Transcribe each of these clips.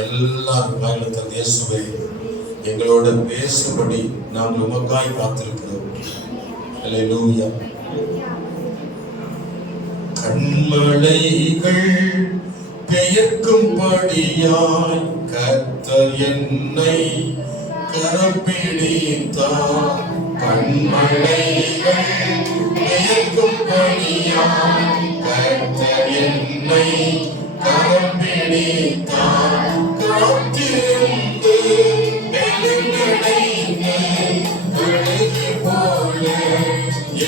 எல்லாரும் வாயில இயேசுவை எங்களோட பேசும்படி நாம் உமக்காய் காத்திருக்கிறோம். அல்லேலூயா. கண்மலைகள் பெயர்க்கும்படியாய் கர்த்தர் என்னை கரப்பிடித்தார். கண்மலைகள் பெயர்க்கும்படியாய் கர்த்தர் என்னை கரப்பிடித்தார். காத்திருந்து மெலிந்தடைந்து கழுகு போல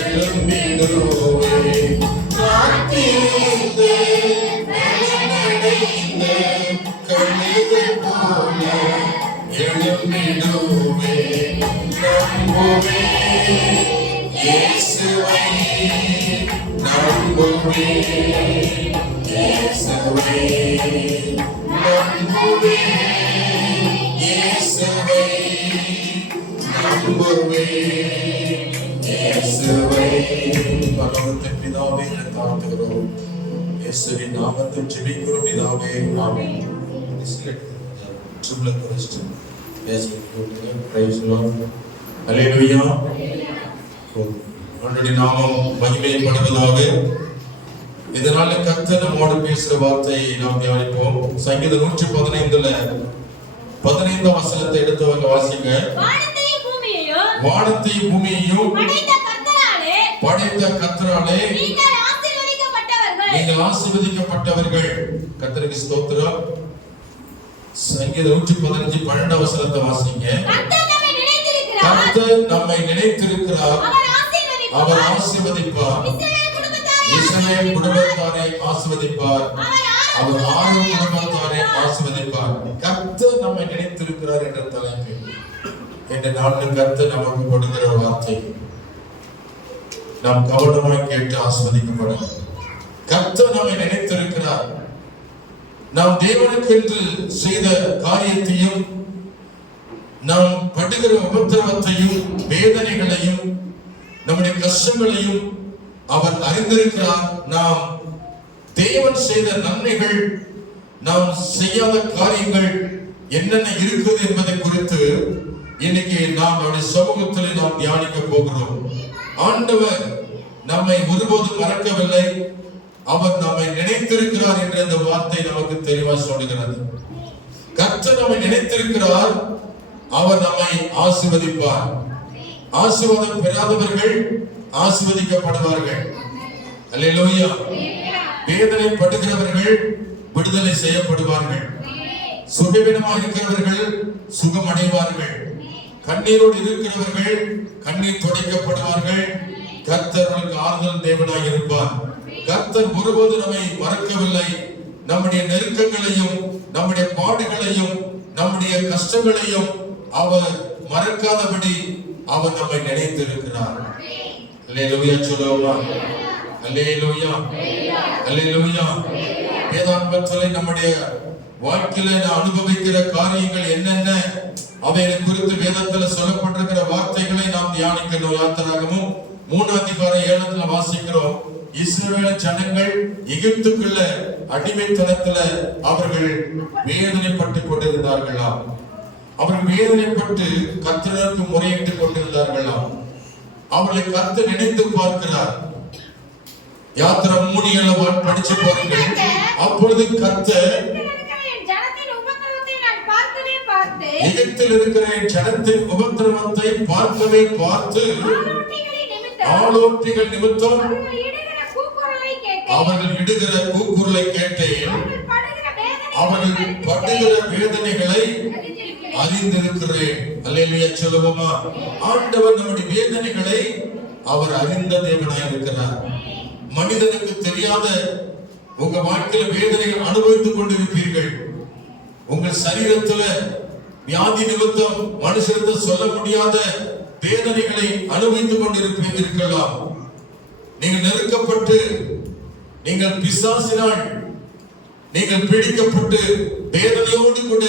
எழும்பிடுவேன். காத்திருந்து மெலிந்தடைந்து கழுகு போல எழும்பிடுவேன். நம்புவேன் இயேசுவை, நம்புவேன் இயேசுவை, நம்புவேன் இயேசுவை, நம்புவேன் இயேசுவை. பரலோகத்தின் பிதாவே, தாழ்த்துகிறோம். இயேசுவின் நாமத்தில் ஜெபிக்கிறோம் பிதாவே, ஆமென். Triple Christian praise Lord. அல்லேலூயா. ஆண்டவருடைய நாமம் மகிமைப்படுவதாக. இதனால கர்த்தர் நம்மோடு பேசுற வார்த்தையை நாம் தியானிப்போம். சங்கீதம் 115ல 15ஆம் வசனத்தை எடுத்தவங்க வாசிங்க. வானத்தையும் பூமியையும் படைத்த கர்த்தராலே நீங்கள் ஆசீர்வதிக்கப்பட்டவர்கள். கர்த்தருக்கு ஸ்தோத்திரம். சங்கீதம் 115 12ஆம் வசனத்தை வாசிங்க. கர்த்தர் நம்மை நினைத்திருக்கிறார், அவர் ஆசீர்வதிப்பார். இஸ்ரவேல் குடும்பத்தாரை ஆசீர்வதிப்பார், அவர் ஆரோன் குடும்பத்தாரை ஆசீர்வதிப்பார். கர்த்தர் நம்மை நினைத்திருக்கிறார் என்ற தலைப்பு இந்த நாளில் கர்த்தர் நமக்கு கொடுக்கிற வார்த்தை நாம் கவனமாய் கேட்டு ஆசீர்வதிக்கப்படும். கர்த்தர் நம்மை நினைத்திருக்கிறார். நாம் தேவனுக்கென்று செய்த காரியத்தையும் நாம் படுகிற உபத்திரவத்தையும் வேதனைகளையும் நம்முடைய கஷ்டங்களையும் அவர் அறிந்திருக்கிறார். நாம் தேவன் செய்த நன்மைகள், நாம் செய்யாத காரியங்கள் என்னென்ன இருக்குது என்பதை குறித்து இன்னைக்கு நாம் அவருடைய சமூகத்தில் நாம் தியானிக்க போகிறோம். ஆண்டவர் நம்மை ஒருபோதும் மறக்கவில்லை, அவர் நம்மை நினைத்திருக்கிறார் என்ற இந்த வார்த்தை நமக்கு தெளிவாக சொல்லுகிறது. கர்த்தர் நம்மை நினைத்திருக்கிறார், அவர் நம்மை ஆசீர்வதிப்பார். ஆசீர்வாதம் பெறாதவர்கள் ஆசீர்வதிக்கப்படுவார்கள். அல்லேலூயா. வேதனைப்படுகிறவர்கள் விடுதலை செய்யப்படுவார்கள். சுகவீனமாக இருக்கிறவர்கள் சுகம் அடைவார்கள். கண்ணீரோடு இருக்கிறவர்கள் கண்ணீர் துடைக்கப்படுவார்கள். கர்த்தர்களுக்கு ஆறுதல் தேவனாய் இருப்பார். கர்த்தர் ஒருபோது நம்மை மறக்கவில்லை. நம்முடைய நெருக்கங்களையும் நம்முடைய பாடுகளையும் நம்முடைய கஷ்டங்களையும் அவர் மறக்காதபடி அவர் நம்மை நினைத்திருக்கிறார். அல்லேலூயா சொல்லுவோமா? அல்லேலூயா, அல்லேலூயா. வேதாகமத்திலே நம்முடைய வாழ்க்கையில நாம் அனுபவிக்கிற காரியங்கள் என்னென்ன அவைகளை குறித்து வேதத்துல சொல்லப்பட்டிருக்கிற வார்த்தைகளை நாம் தியானிக்கணும். யாத்திராகமும் 3ஆம் அதிகாரம் 7ல வாசிக்கிறோம். இஸ்ரவேல் ஜனங்கள் எகிப்துக்குள்ள அடிமைத்தனத்துல அவர்கள் வேதனைப்பட்டு கொண்டிருந்தார்களாம். அவர்கள் வேதனைப்பட்டு கர்த்தருக்கு முறையிட்டுக் கொண்டிருந்தார்களாம். அவர்களை கர்த்தர் நினைத்து பார்க்கிறார். யாத்திரை 3 படிச்சு பாருங்கள். அப்பொழுது கர்த்தர் எகிப்தில் இருக்கிற ஜனத்தின் உபத்திரவத்தை பார்க்கவே பார்த்து ஆலோசனைகள் நிமித்தம் அவர்கள் இடுகிற கூக்குரலை கேட்டேன். அவர்கள் படுகிற வேதனைகளை அறிந்திருக்கிறேன். அல்லேலூயா சொல்லுவோமா? ஆண்டவர் நம்முடைய வேதனைகளை அவர் அறிந்த தேவனாய் இருக்கிறார். மனிதனுக்கு தெரியாத உங்க வாழ்க்கையில வேதனைகள் அனுபவித்துக் கொண்டிருப்பீர்கள். உங்கள் சரீரத்துல வியாதி நிமித்தம் மனுஷருக்கு சொல்ல முடியாத வேதனைகளை அனுபவித்துக் கொண்டிருக்கலாம். நீங்கள் நெருக்கப்பட்டு, நீங்கள் பிசாசினால் நீங்கள் பிடிக்கப்பட்டு வேதனையோடு கூட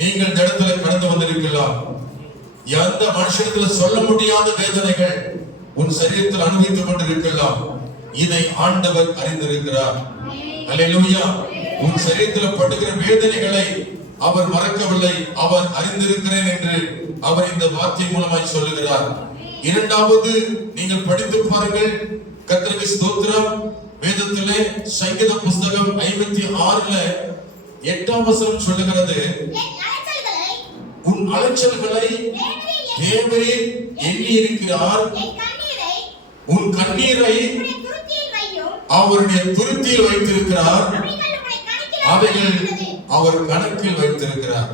நீங்கள் இந்த இடத்துல கடந்து வந்திருக்கலாம். எந்த மனுஷத்துல சொல்ல முடியாத வேதனைகள் உன் சரீரத்தில் அனுபவித்துக் கொண்டிருக்கலாம். இதை ஆண்டவர் அறிந்திருக்கிறார். அல்லேலூயா. உன் சரீரத்தில் படுகிற வேதனைகளை அவர் மறக்கவில்லை, அவர் அறிந்திருக்கிறேன் என்று அவர் இந்த வார்த்தை மூலமாய் சொல்லுகிறார். இரண்டாவது, நீங்கள் படித்து பாருங்கள். கர்த்தருக்கு ஸ்தோத்திரம். வேதத்திலே சங்கீத புஸ்தகம் 56ல 8ஆம் வசனம் சொல்லுகிறது, உன் அலைச்சல்களை தேவரீர் எண்ணி இருக்கிறார், உன் கண்ணீரை அவருடைய துருத்தியில் வைத்திருக்கிறார், அவைகள் அவர் கணக்கில் வைத்திருக்கிறார்.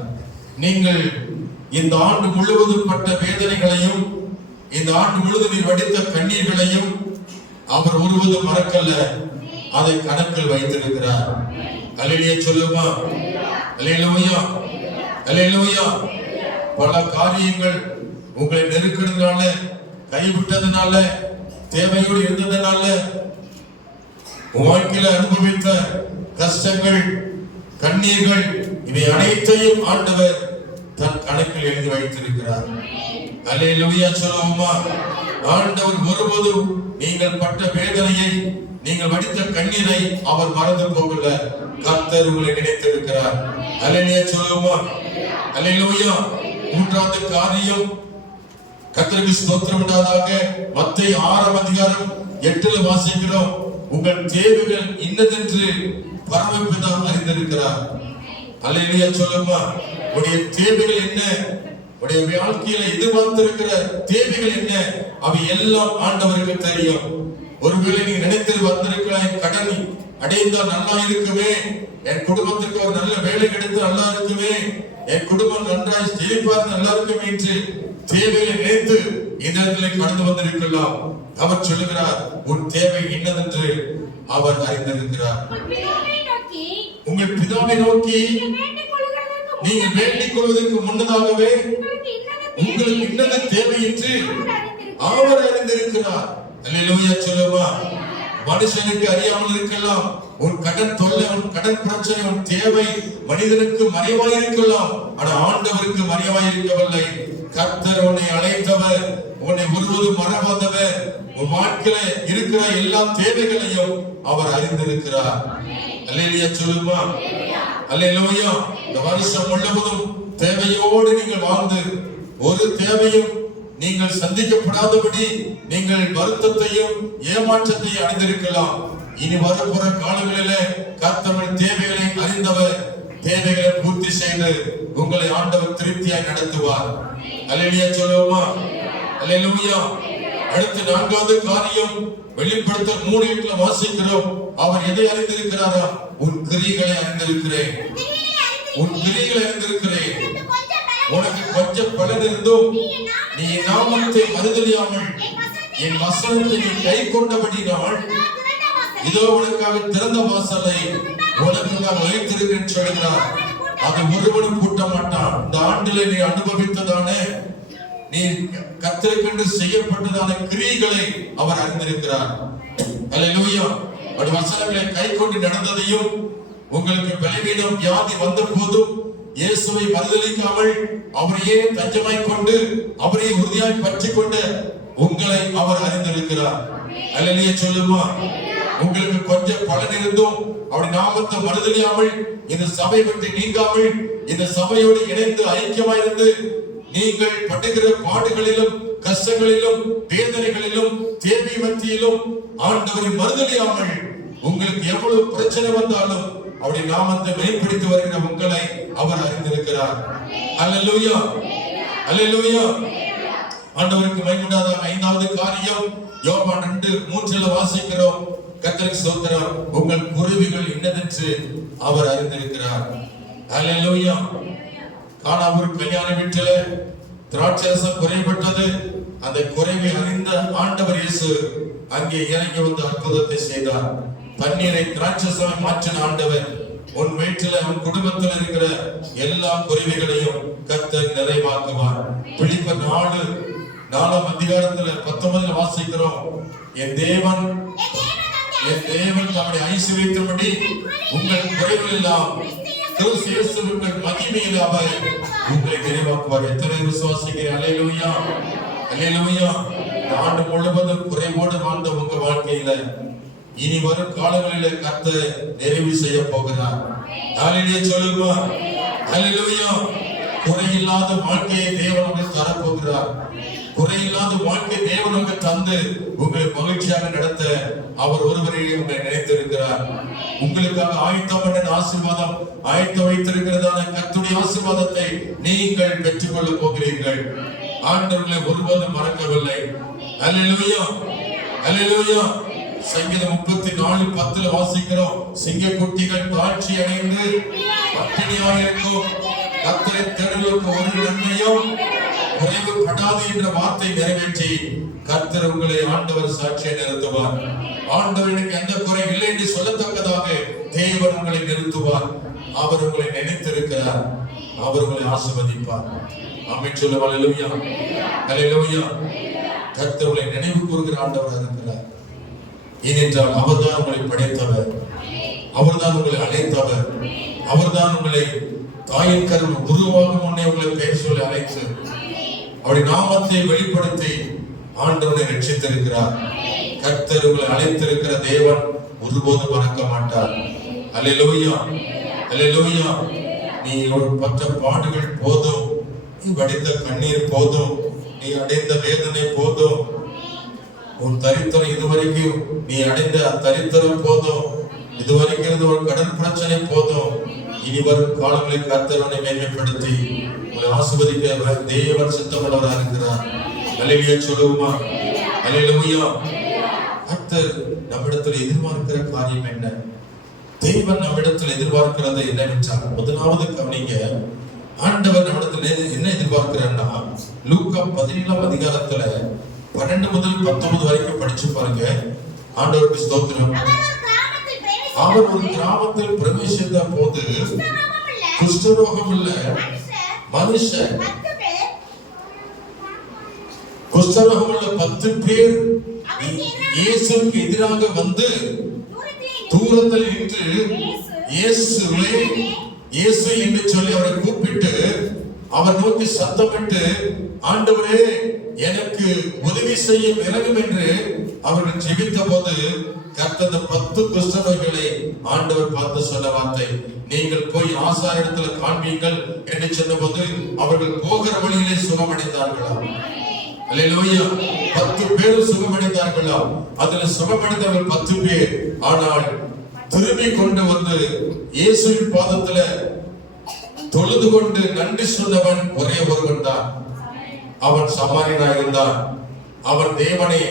நீங்கள் இந்த ஆண்டு முழுவதும் பட்ட வேதனைகளையும் இந்த ஆண்டு முழுவதும் நீ வடித்த கண்ணீர்களையும் அவர் ஒருவதும் மறக்கல்ல, அதை கணக்கில் வைத்திருக்கிறார். அல்லேலூயா சொல்லுமா? அல்லேலூயா, அல்லேலூயா. பல காரியங்கள் உங்களை நெருக்கினதுனால, கைவிட்டதுனால, தேவையோடு இருந்ததுனால, வாழ்க்கையில அனுபவித்த கஷ்டங்கள், கண்ணீர்கள், இவை அனைத்தையும் ஆண்டவர் தன் கணக்கில் எழுதி வைத்திருக்கிறார். அல்லேலூயா சொல்லுவோமா? ஆண்டவர் ஒருபோதும் நீங்கள் பட்ட வேதனையை, நீங்கள் வடித்த கண்ணீரை அவர் மறந்து போகல. கர்த்தர் உங்களை நினைத்திருக்கிறார். அல்லேலூயா சொல்லுவோமா? அல்லேலூயா. மூன்றாவது காரியம், கர்த்தருக்கு ஸ்தோத்திரம் உண்டாதாக. மத்தேயு 6ஆம் அதிகாரம் 8ல வாசிக்கிறோம், உங்கள் தேவைகள் இன்னதென்று பரமபிதா அறிந்திருக்கிறார். அல்லேலூயா சொல்லுமா? உடைய தேவைகள் என்ன? உடைய வாழ்க்கையில எதிர்பார்த்திருக்கிற தேவைகள் என்ன? அவை எல்லாம் ஆண்டவருக்கு தெரியும். ஒருவேளை நீ நினைத்து வந்திருக்கலாம், கடன் அடைந்தால் நல்லா இருக்குமே, என் குடும்பத்துக்கு ஒரு நல்ல வேலை கிடைத்து நல்லா இருக்குமே, என் குடும்பம் நன்றாய் செழிப்பார் நல்லா இருக்குமே என்று தேவையை நினைத்து இந்த இடத்துல கடந்து வந்திருக்கலாம். அவர் சொல்லுகிறார், உன் தேவை என்னதென்று அவர் அறிந்திருக்கிறார். உங்கள் பிதாவை நோக்கி நீங்கள் வேண்டிக் கொள்வதற்கு முன்னதாகவே உங்களுக்கு என்னென்ன தேவை என்று அவர் அறிந்திருக்கிறார். அல்லேலூயா சொல்லுமா? மனுஷனுக்கு அறியாமல் இருக்கலாம், உன் கடன் தொல்லை, உன் கடன் பிரச்சனை, உன் தேவை மனிதனுக்கு மறைவாய் இருக்கலாம், ஆனா ஆண்டவருக்கு மறைவாய் இருக்கவில்லை. கர்த்தர் உன்னை அழைத்தவர், உன்னை ஒருவதும் மறவாதவர், உன் வாழ்க்கையில இருக்கிற எல்லா தேவைகளையும் அவர் அறிந்திருக்கிறார். அல்லேலூயா சொல்லுமா? அல்லேலூயா. இந்த வருஷம் முழுவதும் தேவையோடு நீங்கள் வாழ்ந்து ஒரு தேவையும் நீங்கள் சந்திக்கப்படாதபடி நீங்கள் வருத்தத்தையும் ஏமாற்றத்தையும் அடைந்திருக்கலாம். இனி வரப்போற காலங்களிலே கர்த்தர் தேவைகளை அறிந்தவர், தேவைகளை பூர்த்தி செய்து உங்களை ஆண்டவர் திருப்தியாய் நடத்துவார். அல்லேலூயா சொல்லுவோமா? அல்லேலூயா. அடுத்து நான்காவது காரியம், வெளிப்படுத்தல் 3:8ல வாசிக்கிறோம், அவர் எதை அறிந்திருக்கிறாரா? உன் கிரியைகளை அறிந்திருக்கிறேன், உன் கிரியைகளை அறிந்திருக்கிறேன். உனக்கு கொஞ்சம் பலன் இருந்தும் நீ என் நாமத்தை மறுதலியாமல் என் வசனத்தை நீ கை கொண்டபடினால் இதோ உனக்காக திறந்த வாசலை உனக்காக வைத்திருக்கிறேன் சொல்கிறார். அதை ஒருவனும் கூட்ட மாட்டான். இந்த ஆண்டிலே நீ அனுபவித்ததானே, நீ கர்த்தருக்கென்று செய்யப்பட்டதான கிரியைகளை அவர் அறிந்திருக்கிறார். அல்லேலூயா. அவருடைய வசனங்களை கை கொண்டு நடந்ததையும், உங்களுக்கு பலவீனம் வியாதி வந்த போதும் இயேசுவை மறுதலிக்காமல் அவரையே தஞ்சமாய் கொண்டு அவரை உறுதியாய் பற்றி கொண்டு உங்களை அவர் அறிந்திருக்கிறார். அல்லேலூயா சொல்லுமா? உங்களுக்கு கொஞ்சம் பலன் இருந்தும் அவருடைய நாமத்தை மறுதலியாமல், இந்த சபை விட்டு நீங்காமல், இந்த சபையோடு இணைந்து ஐக்கியமாயிருந்து நீங்கள் படுகிற பாடுகளிலும் கஷ்டங்களிலும் வேதனைகளிலும் தேவை மத்தியிலும் ஆண்டவரை மறுதலியாமல், உங்களுக்கு எவ்வளவு பிரச்சனை வந்தாலும் அவருடைய நாமத்தை வெளிப்படுத்தி வருகிற உங்களை அவர் அறிந்திருக்கிறார். அல்லேலூயா, அல்லேலூயா. ஆண்டவருக்கு மகிமையுண்டாக. ஐந்தாவது காரியம், யோவான் 2:3ல வாசிக்கிறோம், கர்த்தருக்கு ஸ்தோத்திரம், உங்கள் குறைவுகள் என்னதென்று அவர் அறிந்திருக்கிறார். அல்லேலூயா. கானாவூர் கல்யாண வீட்டில திராட்சரசம் குறைபட்டது. அந்த குறைவை அறிந்த ஆண்டவர் இயேசு அங்கே இறங்கி வந்து அற்புதத்தை செய்தார். தண்ணீரை திராட்சரசமாய் மாற்றின ஆண்டவர் உன் வீட்டில, உன் குடும்பத்தில் இருக்கிற எல்லா குறைவுகளையும் கர்த்தர் நிறைவாக்குவார். பிலிப்பியர் 4:4 அதிகாரத்துல 19ல வாசிக்கிறோம், என் தேவன் தம்முடைய ஐஸ்வரியத்தின்படி உங்கள் குறைவுகள் எல்லாம் கிறிஸ்து இயேசுவின் மகிமையில் அவர் உங்களை நிறைவாக்குவார். எத்தனை விசுவாசிக்கிறேன்? அல்லேலூயா, அல்லேலூயா. ஆண்டு முழுவதும் குறைவோடு வாழ்ந்த உங்க வாழ்க்கையில இனி வரும் காலங்களிலே கர்த்தர் நிறைவு செய்ய போகிறார். ஹல்லேலூயா சொல்லுமா. ஹல்லேலூயா. குறையில்லாத வாழ்க்கையை தேவன் உங்களுக்கு தரப்போகிறார். குறையில்லாத வாழ்க்கை தேவன் உங்களுக்கு தந்து உங்களை மகிழ்ச்சியாக நடத்த அவர் ஒருவரையே உங்களை நினைத்திருக்கிறார். உங்களுக்காக ஆயத்தம் பண்ண ஆசீர்வாதம் ஆயத்த வைத்திருக்கிறதான கர்த்தருடைய ஆசீர்வாதத்தை நீங்கள் பெற்றுக்கொள்ள போகிறீர்கள். ஆண்டவர்களை ஒருபோதும் மறக்கவில்லை. ஹல்லேலூயா. ஹல்லேலூயா. சங்கீதம் 34:10 வாசிக்கிறோம். சிங்கக்குட்டிகள் தாழ்ச்சி அடைந்து பட்டினியாக இருக்கும், கர்த்தரை தேடுவோருக்கு ஒரு நன்மையும் குறைவுபடாது என்ற வார்த்தை நிறைவேற்றி கர்த்தர் உங்களை ஆண்டவர் சாட்சியை நிறுத்துவார். ஆண்டவர் எனக்கு எந்த குறை இல்லை என்று சொல்லத்தக்கதாக தேவன் உங்களை நிறுத்துவார். அவர் உங்களை நினைத்திருக்கிறார். அவர் உங்களை ஆசீர்வதிப்பார். ஆமென் சொல்லுங்க. ஹல்லேலூயா. ஹல்லேலூயா. கர்த்தர் உங்களை நினைவு கூறுகிற ஆண்டவராக இருக்கிறார். ஏனென்றால் அவர்தான் உங்களை படைத்தவர், அவர்தான் உங்களை அழைத்தவர், அவர்தான் உங்களை தாயின் கருவில் உருவாகும் முன்னே உங்களை பெயர் சொல்லி அழைத்து அவருடைய நாமத்தை வெளிப்படுத்தி ஆண்டவரை ரட்சித்திருக்கிறார். கர்த்தர் உங்களை அழைத்திருக்கிற தேவன் ஒருபோதும் மறக்க மாட்டார். அல்லேலூயா. அல்லேலூயா. நீ பட்ட பாடுகள் போதும், நீ வடித்த கண்ணீர் போதும், நீ அடைந்த வேதனை போதும், உன் தரித்திரம் இதுவரைக்கும் நீ அடைந்த தரித்திரம் போதும், இதுவரைக்கும் இருந்த ஒரு கடன் பிரச்சனை போதும். இனி வரும் காலங்களில் கர்த்தர் மேன்மைப்படுத்தி உங்களை ஆசீர்வதிக்க தேவன் சித்தமுள்ளவராக இருக்கிறார். அல்லேலூயா சொல்லுவோமா. அல்லேலூயா. கர்த்தர் நம்மிடத்தில் எதிர்பார்க்கிற காரியம் என்ன? தேவன் நம்மிடத்தில் எதிர்பார்க்கிறது என்னவென்றால், முதலாவது கவனிங்க, ஆண்டவர் நம்மிடத்தில் என்ன எதிர்பார்க்கிறார்னா, லூக்கா 17ஆம் அதிகாரத்துல 12 முதல் 19 வரைக்கும் படிச்சு பாருங்க. ஆண்டவருக்கு ஸ்தோத்திரம். அவர் ஒரு கிராமத்தில் பிரவேசித்த போது குஷ்டரோகம் உள்ள மனுஷன், குஷ்டரோகம் உள்ள 10 பேர் இயேசுவுக்கு எதிராக வந்து தூரத்தில் நின்று இயேசுவே இயேசு என்று சொல்லி அவரை கூப்பிட்டு அவர் நோக்கி சத்தமிட்டு, ஆண்டவரே எனக்கு உதவி செய்ய இறங்கும் என்று அவர்கள் ஜெபித்த போது கர்த்தர் 10 குஷ்டரோகிகளை ஆண்டவர் பார்த்து சொன்ன வார்த்தை, நீங்கள் போய் ஆசாரியத்துல காண்பீங்கள் என்று சொன்னபோது அவர்கள் போகிற வழியிலே சுகமடைந்தார்களா? அல்லேலூயா. 10 பேரும் சுகமடைந்தார்களா? அதுல சுகமடைந்தவர்கள் 10 பேர். ஆனால் திரும்பி கொண்டு வந்து இயேசுவின் பாதத்துல தொழுது கொண்டு நன்றி சொன்னவன் ஒரே ஒருவன் தான். அவன் சமாரியனாக இருந்தான். அவன் தேவனை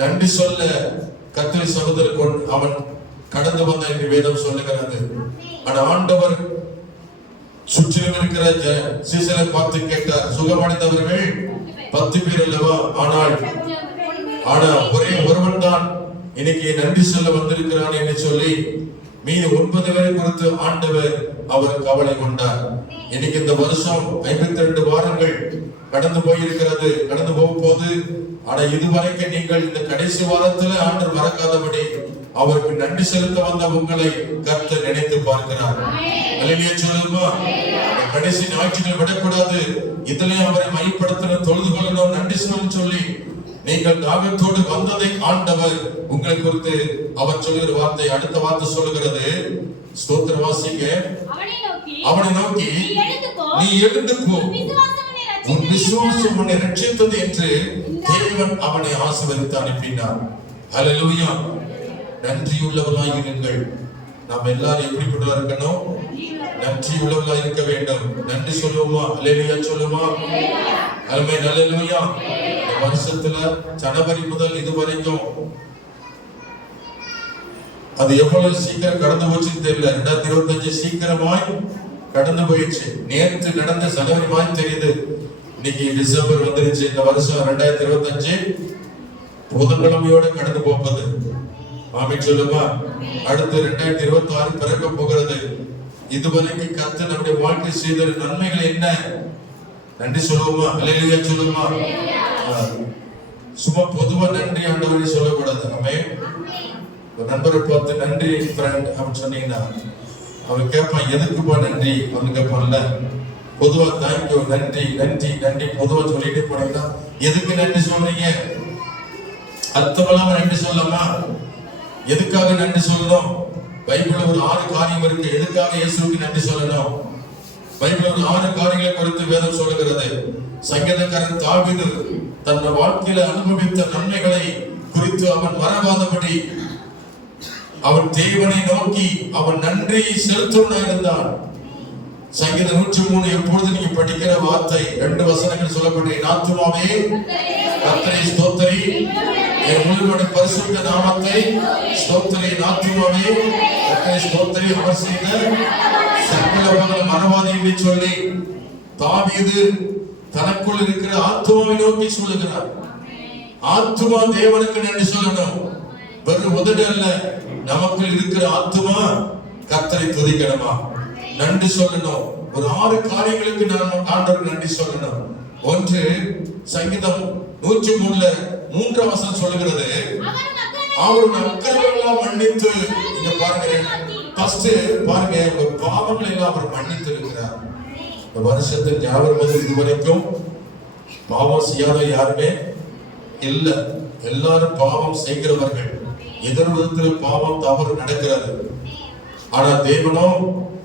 நன்றி சொல்ல கர்த்தரை சகோதரர் அவன் கடந்து வந்தான் என்று வேதம் சொல்லுகிறது. ஆனா ஆண்டவர் சுற்றிலும் இருக்கிற சீசரை பார்த்து கேட்டார், சுகமடைந்தவர்கள் 10 பேர் அல்லவா? ஆனா ஒரே ஒருவன் தான் இன்னைக்கு நன்றி சொல்ல வந்திருக்கிறான் என்று சொல்லி மீது 9 பேரை குறித்து ஆண்டவர் அவர் கவலை கொண்டார். இன்னைக்கு இந்த வருஷம் 52 வாரங்கள் கடந்து போயிருக்கிறது, கடந்து போக போது. ஆனா இதுவரைக்கும் நீங்கள் இந்த கடைசி வாரத்துல ஆண்டவர் மறக்காதபடி அவருக்கு நன்றி செலுத்த வந்த உங்களை கர்த்தர் நினைத்து பார்க்கிறார். அல்லேலூயா சொல்லுமா. கடைசி ஞாயிற்றுக்கிழமை விடக்கூடாது. இதுலயும் அவரை மையப்படுத்தணும், தொழுது கொள்ளணும், நன்றி சொல்லி நீங்கள் தாகத்தோடு வந்ததை ஆண்டவர் உங்களை குறித்து அவர் சொல்லுகிற வார்த்தை, அடுத்த வார்த்தை சொல்லுகிறது. ஸ்தோத்திர வாசிங்க. அவனை நோக்கி நீ எழுந்து போ, உன் விசுவாசம் உன்னை ரட்சித்தது என்று தேவன் அவனை ஆசீர்வதித்து அனுப்பினார். ஹல்லேலூயா. நன்றியுள்ளவர்களாய் இருங்கள். நாம் எல்லாரும் எப்படிப்பட்டவா இருக்கணும்? நன்றி உள்ளவர்களாய் இருக்க வேண்டும். நன்றி சொல்லுவோமா? அல்லேலூயா சொல்லுமா? ஆமென். அல்லேலூயா. இந்த வருஷத்துல ஜனவரி முதல் இதுவரைக்கும் அது எவ்வளவு சீக்கிரம் கடந்து போச்சுன்னு தெரியல. 2025 சீக்கிரமாய் கடந்து போயிடுச்சு. நேற்று நடந்த ஜனவரி மாதிரி தெரியுது. இன்னைக்கு டிசம்பர் வந்துருச்சு. இந்த வருஷம் 2025 புதன்கிழமையோட கடந்து போகுது. ஆமென் சொல்லுமா. அடுத்து 2026 பிறக்க போகிறது. இதுவரைக்கும் கர்த்தர் நம்முடைய வாழ்க்கை செய்த நன்மைகள் என்ன? நன்றி சொல்லுவோமா? அல்லேலூயா சொல்லுமா. சும்மா பொதுவா நன்றி ஆண்டவரே சொல்லக்கூடாது. ஆமென். நண்பரை பார்த்து நன்றி ஃப்ரெண்ட் அப்படின்னு சொன்னீங்கன்னா அவன் கேட்பான், எதுக்குப்பா நன்றி அப்படின்னு கேட்பான்ல. பொதுவா தேங்க்யூ, நன்றி நன்றி நன்றி பொதுவா சொல்லிட்டு போனீங்கன்னா எதுக்கு நன்றி சொல்றீங்க? அர்த்தமெல்லாம் நன்றி சொல்லலாமா? எதுக்காக நன்றி சொல்லணும்? பைபிள்ல ஒரு 6 காரியம் இருக்கு. எதுக்காக இயேசுவுக்கு நன்றி சொல்லணும்? பைபிள் ஒரு 6 காரியங்களை குறித்து வேதம் சொல்லுகிறது. சங்கீதக்காரன் தாவீது தன் வாழ்க்கையில அனுபவித்த நன்மைகளை குறித்து அவன் மறவாதபடி அவன் தேவனை நோக்கி அவன் நன்றியை செலுத்துவனாக இருந்தான். சங்கீதம் 103 எப்பொழுது நீங்க படிக்கிற வார்த்தை 2 வசனங்கள் சொல்லப்பட்ட என் ஆத்துமாவே கர்த்தரை ஸ்தோத்திரி, என் முழுவதும் பரிசுத்த நாமத்தை ஸ்தோத்திரி, என் ஆத்துமாவே கர்த்தரை ஸ்தோத்திரி, அவர் செய்த சகல உபகாரங்களை மறவாதே என்று சொல்லி தாவீது தனக்குள் இருக்கிற ஆத்துமாவை நோக்கி சொல்லுகிறார். ஆத்துமா தேவனுக்கு நன்றி சொல்லணும். வெறும் உதடு அல்ல, நமக்குள் இருக்கிற ஆத்துமா கர்த்தரை துதிக்கணுமா, நன்றி சொல்லணும். ஒரு 6 காரியங்களுக்கு நாம் ஆண்டவருக்கு நன்றி சொல்லணும். ஒன்று, சங்கீதம் 103 3 வசனம் சொல்லுகிறது, அவர் அக்கிரமங்களெல்லாம் மன்னித்து. இங்க பாருங்க, ஃபர்ஸ்ட் பாருங்க, உங்க பாவங்களை எல்லாம் அவர் மன்னித்து இருக்கிறார். இந்த வருஷத்தில் ஞாபகம் முதல் இதுவரைக்கும் பாவம் செய்யாத யாருமே இல்ல. எல்லாரும் பாவம் செய்கிறவர்கள். எதிர்விதத்தில் பாவம் தவறு நடக்கிறது. ஆனா தேவனோ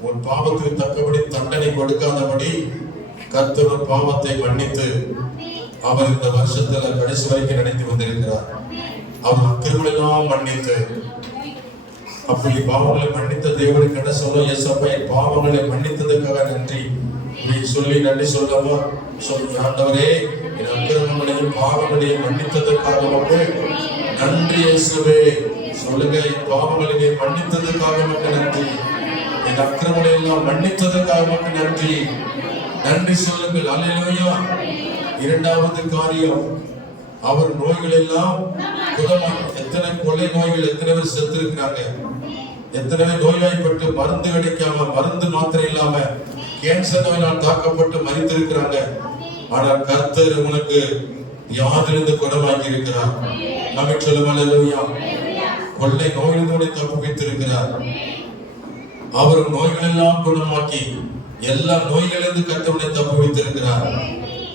உன் பாவத்துக்கு தக்கபடி தண்டனை கொடுக்காதபடி கர்த்தர் பாவத்தை மன்னித்து அவர் இந்த வருஷத்துல கடைசி வரைக்கும் நினைத்து வந்திருக்கிறார். அவர் அக்கிரமங்களெல்லாம் மன்னித்து, அப்படி பாவங்களை மன்னித்த தேவனுக்கு என்ன சொல்லும்? இயேசப்பா என் பாவங்களை மன்னித்ததுக்காக நன்றி சொல்லி நன்றி சொல்லாமா? சொல்லி ஆண்டவரே என் அக்கிரமங்களையும் பாவங்களையும் மன்னித்ததற்காக மட்டும் நன்றி இயேசுவே. சொல்லுங்க, என் பாவங்களை மன்னித்ததற்காக மட்டும் நன்றி, என் அக்கிரமங்களை எல்லாம் மன்னித்ததற்காக மட்டும் நன்றி. நன்றி சொல்லுங்கள். அல்லேலூயா. இரண்டாவது காரியம், அவர் நோய்கள் எல்லாம் குணமாக்கி. எத்தனை கொள்ளை நோய்கள், எத்தனை பேர் செத்து இருக்கிறாங்க, எத்தனை பேர் நோய்வாய்ப்பட்டு மருந்து கிடைக்காம, மருந்து மாத்திரை இல்லாம கேன்சர் நோயினால் தாக்கப்பட்டு மரித்திருக்கிறாங்க. ஆனால் கர்த்தர் உனக்கு வியாதிலிருந்து குணமாக்கி இருக்கிறார். நம்ம சொல்லுவோம் அல்லேலூயா. கொள்ளை நோயிலிருந்து தப்புவித்திருக்கிறார். அவர் நோய்கள் எல்லாம் குணமாக்கி எல்லா நோய்களிலிருந்து கர்த்தர் தப்புவித்திருக்கிறார்.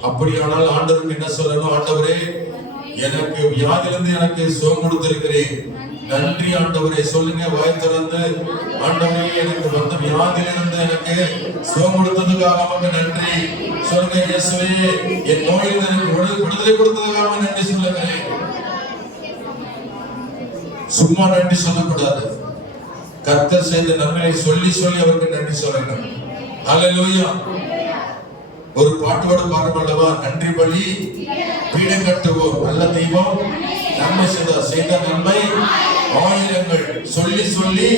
அப்படியானால் ஆண்டவருக்கு என்ன சொல்லணும்? ஆண்டவரே எனக்கு வியாதிலிருந்து எனக்கு சுகம் கொடுத்திருக்கிறேன், நன்றி ஆண்டவரே. சொல்லுங்க, வாய் திறந்து, ஆண்டவரே எனக்கு வந்த வியாதியிலிருந்து எனக்கு சுகம் கொடுத்ததுக்காக நமக்கு நன்றி சொல்லுங்க. இயேசுவே என் நோயிலிருந்து எனக்கு விடுதலை கொடுத்ததுக்காக நன்றி சொல்லுங்க. சும்மா நன்றி சொல்லக்கூடாது. கர்த்தர் செய்த நன்மையை சொல்லி சொல்லி அவருக்கு நன்றி சொல்லணும். அல்லேலூயா. ஒரு பாட்டோடு பாடுபல்லவா? நன்றி பலி பீடம் கட்டுவோம், நல்ல தெய்வம் நன்மை செய்த நன்மை ஆயிரங்கள் சொல்லி சொல்லி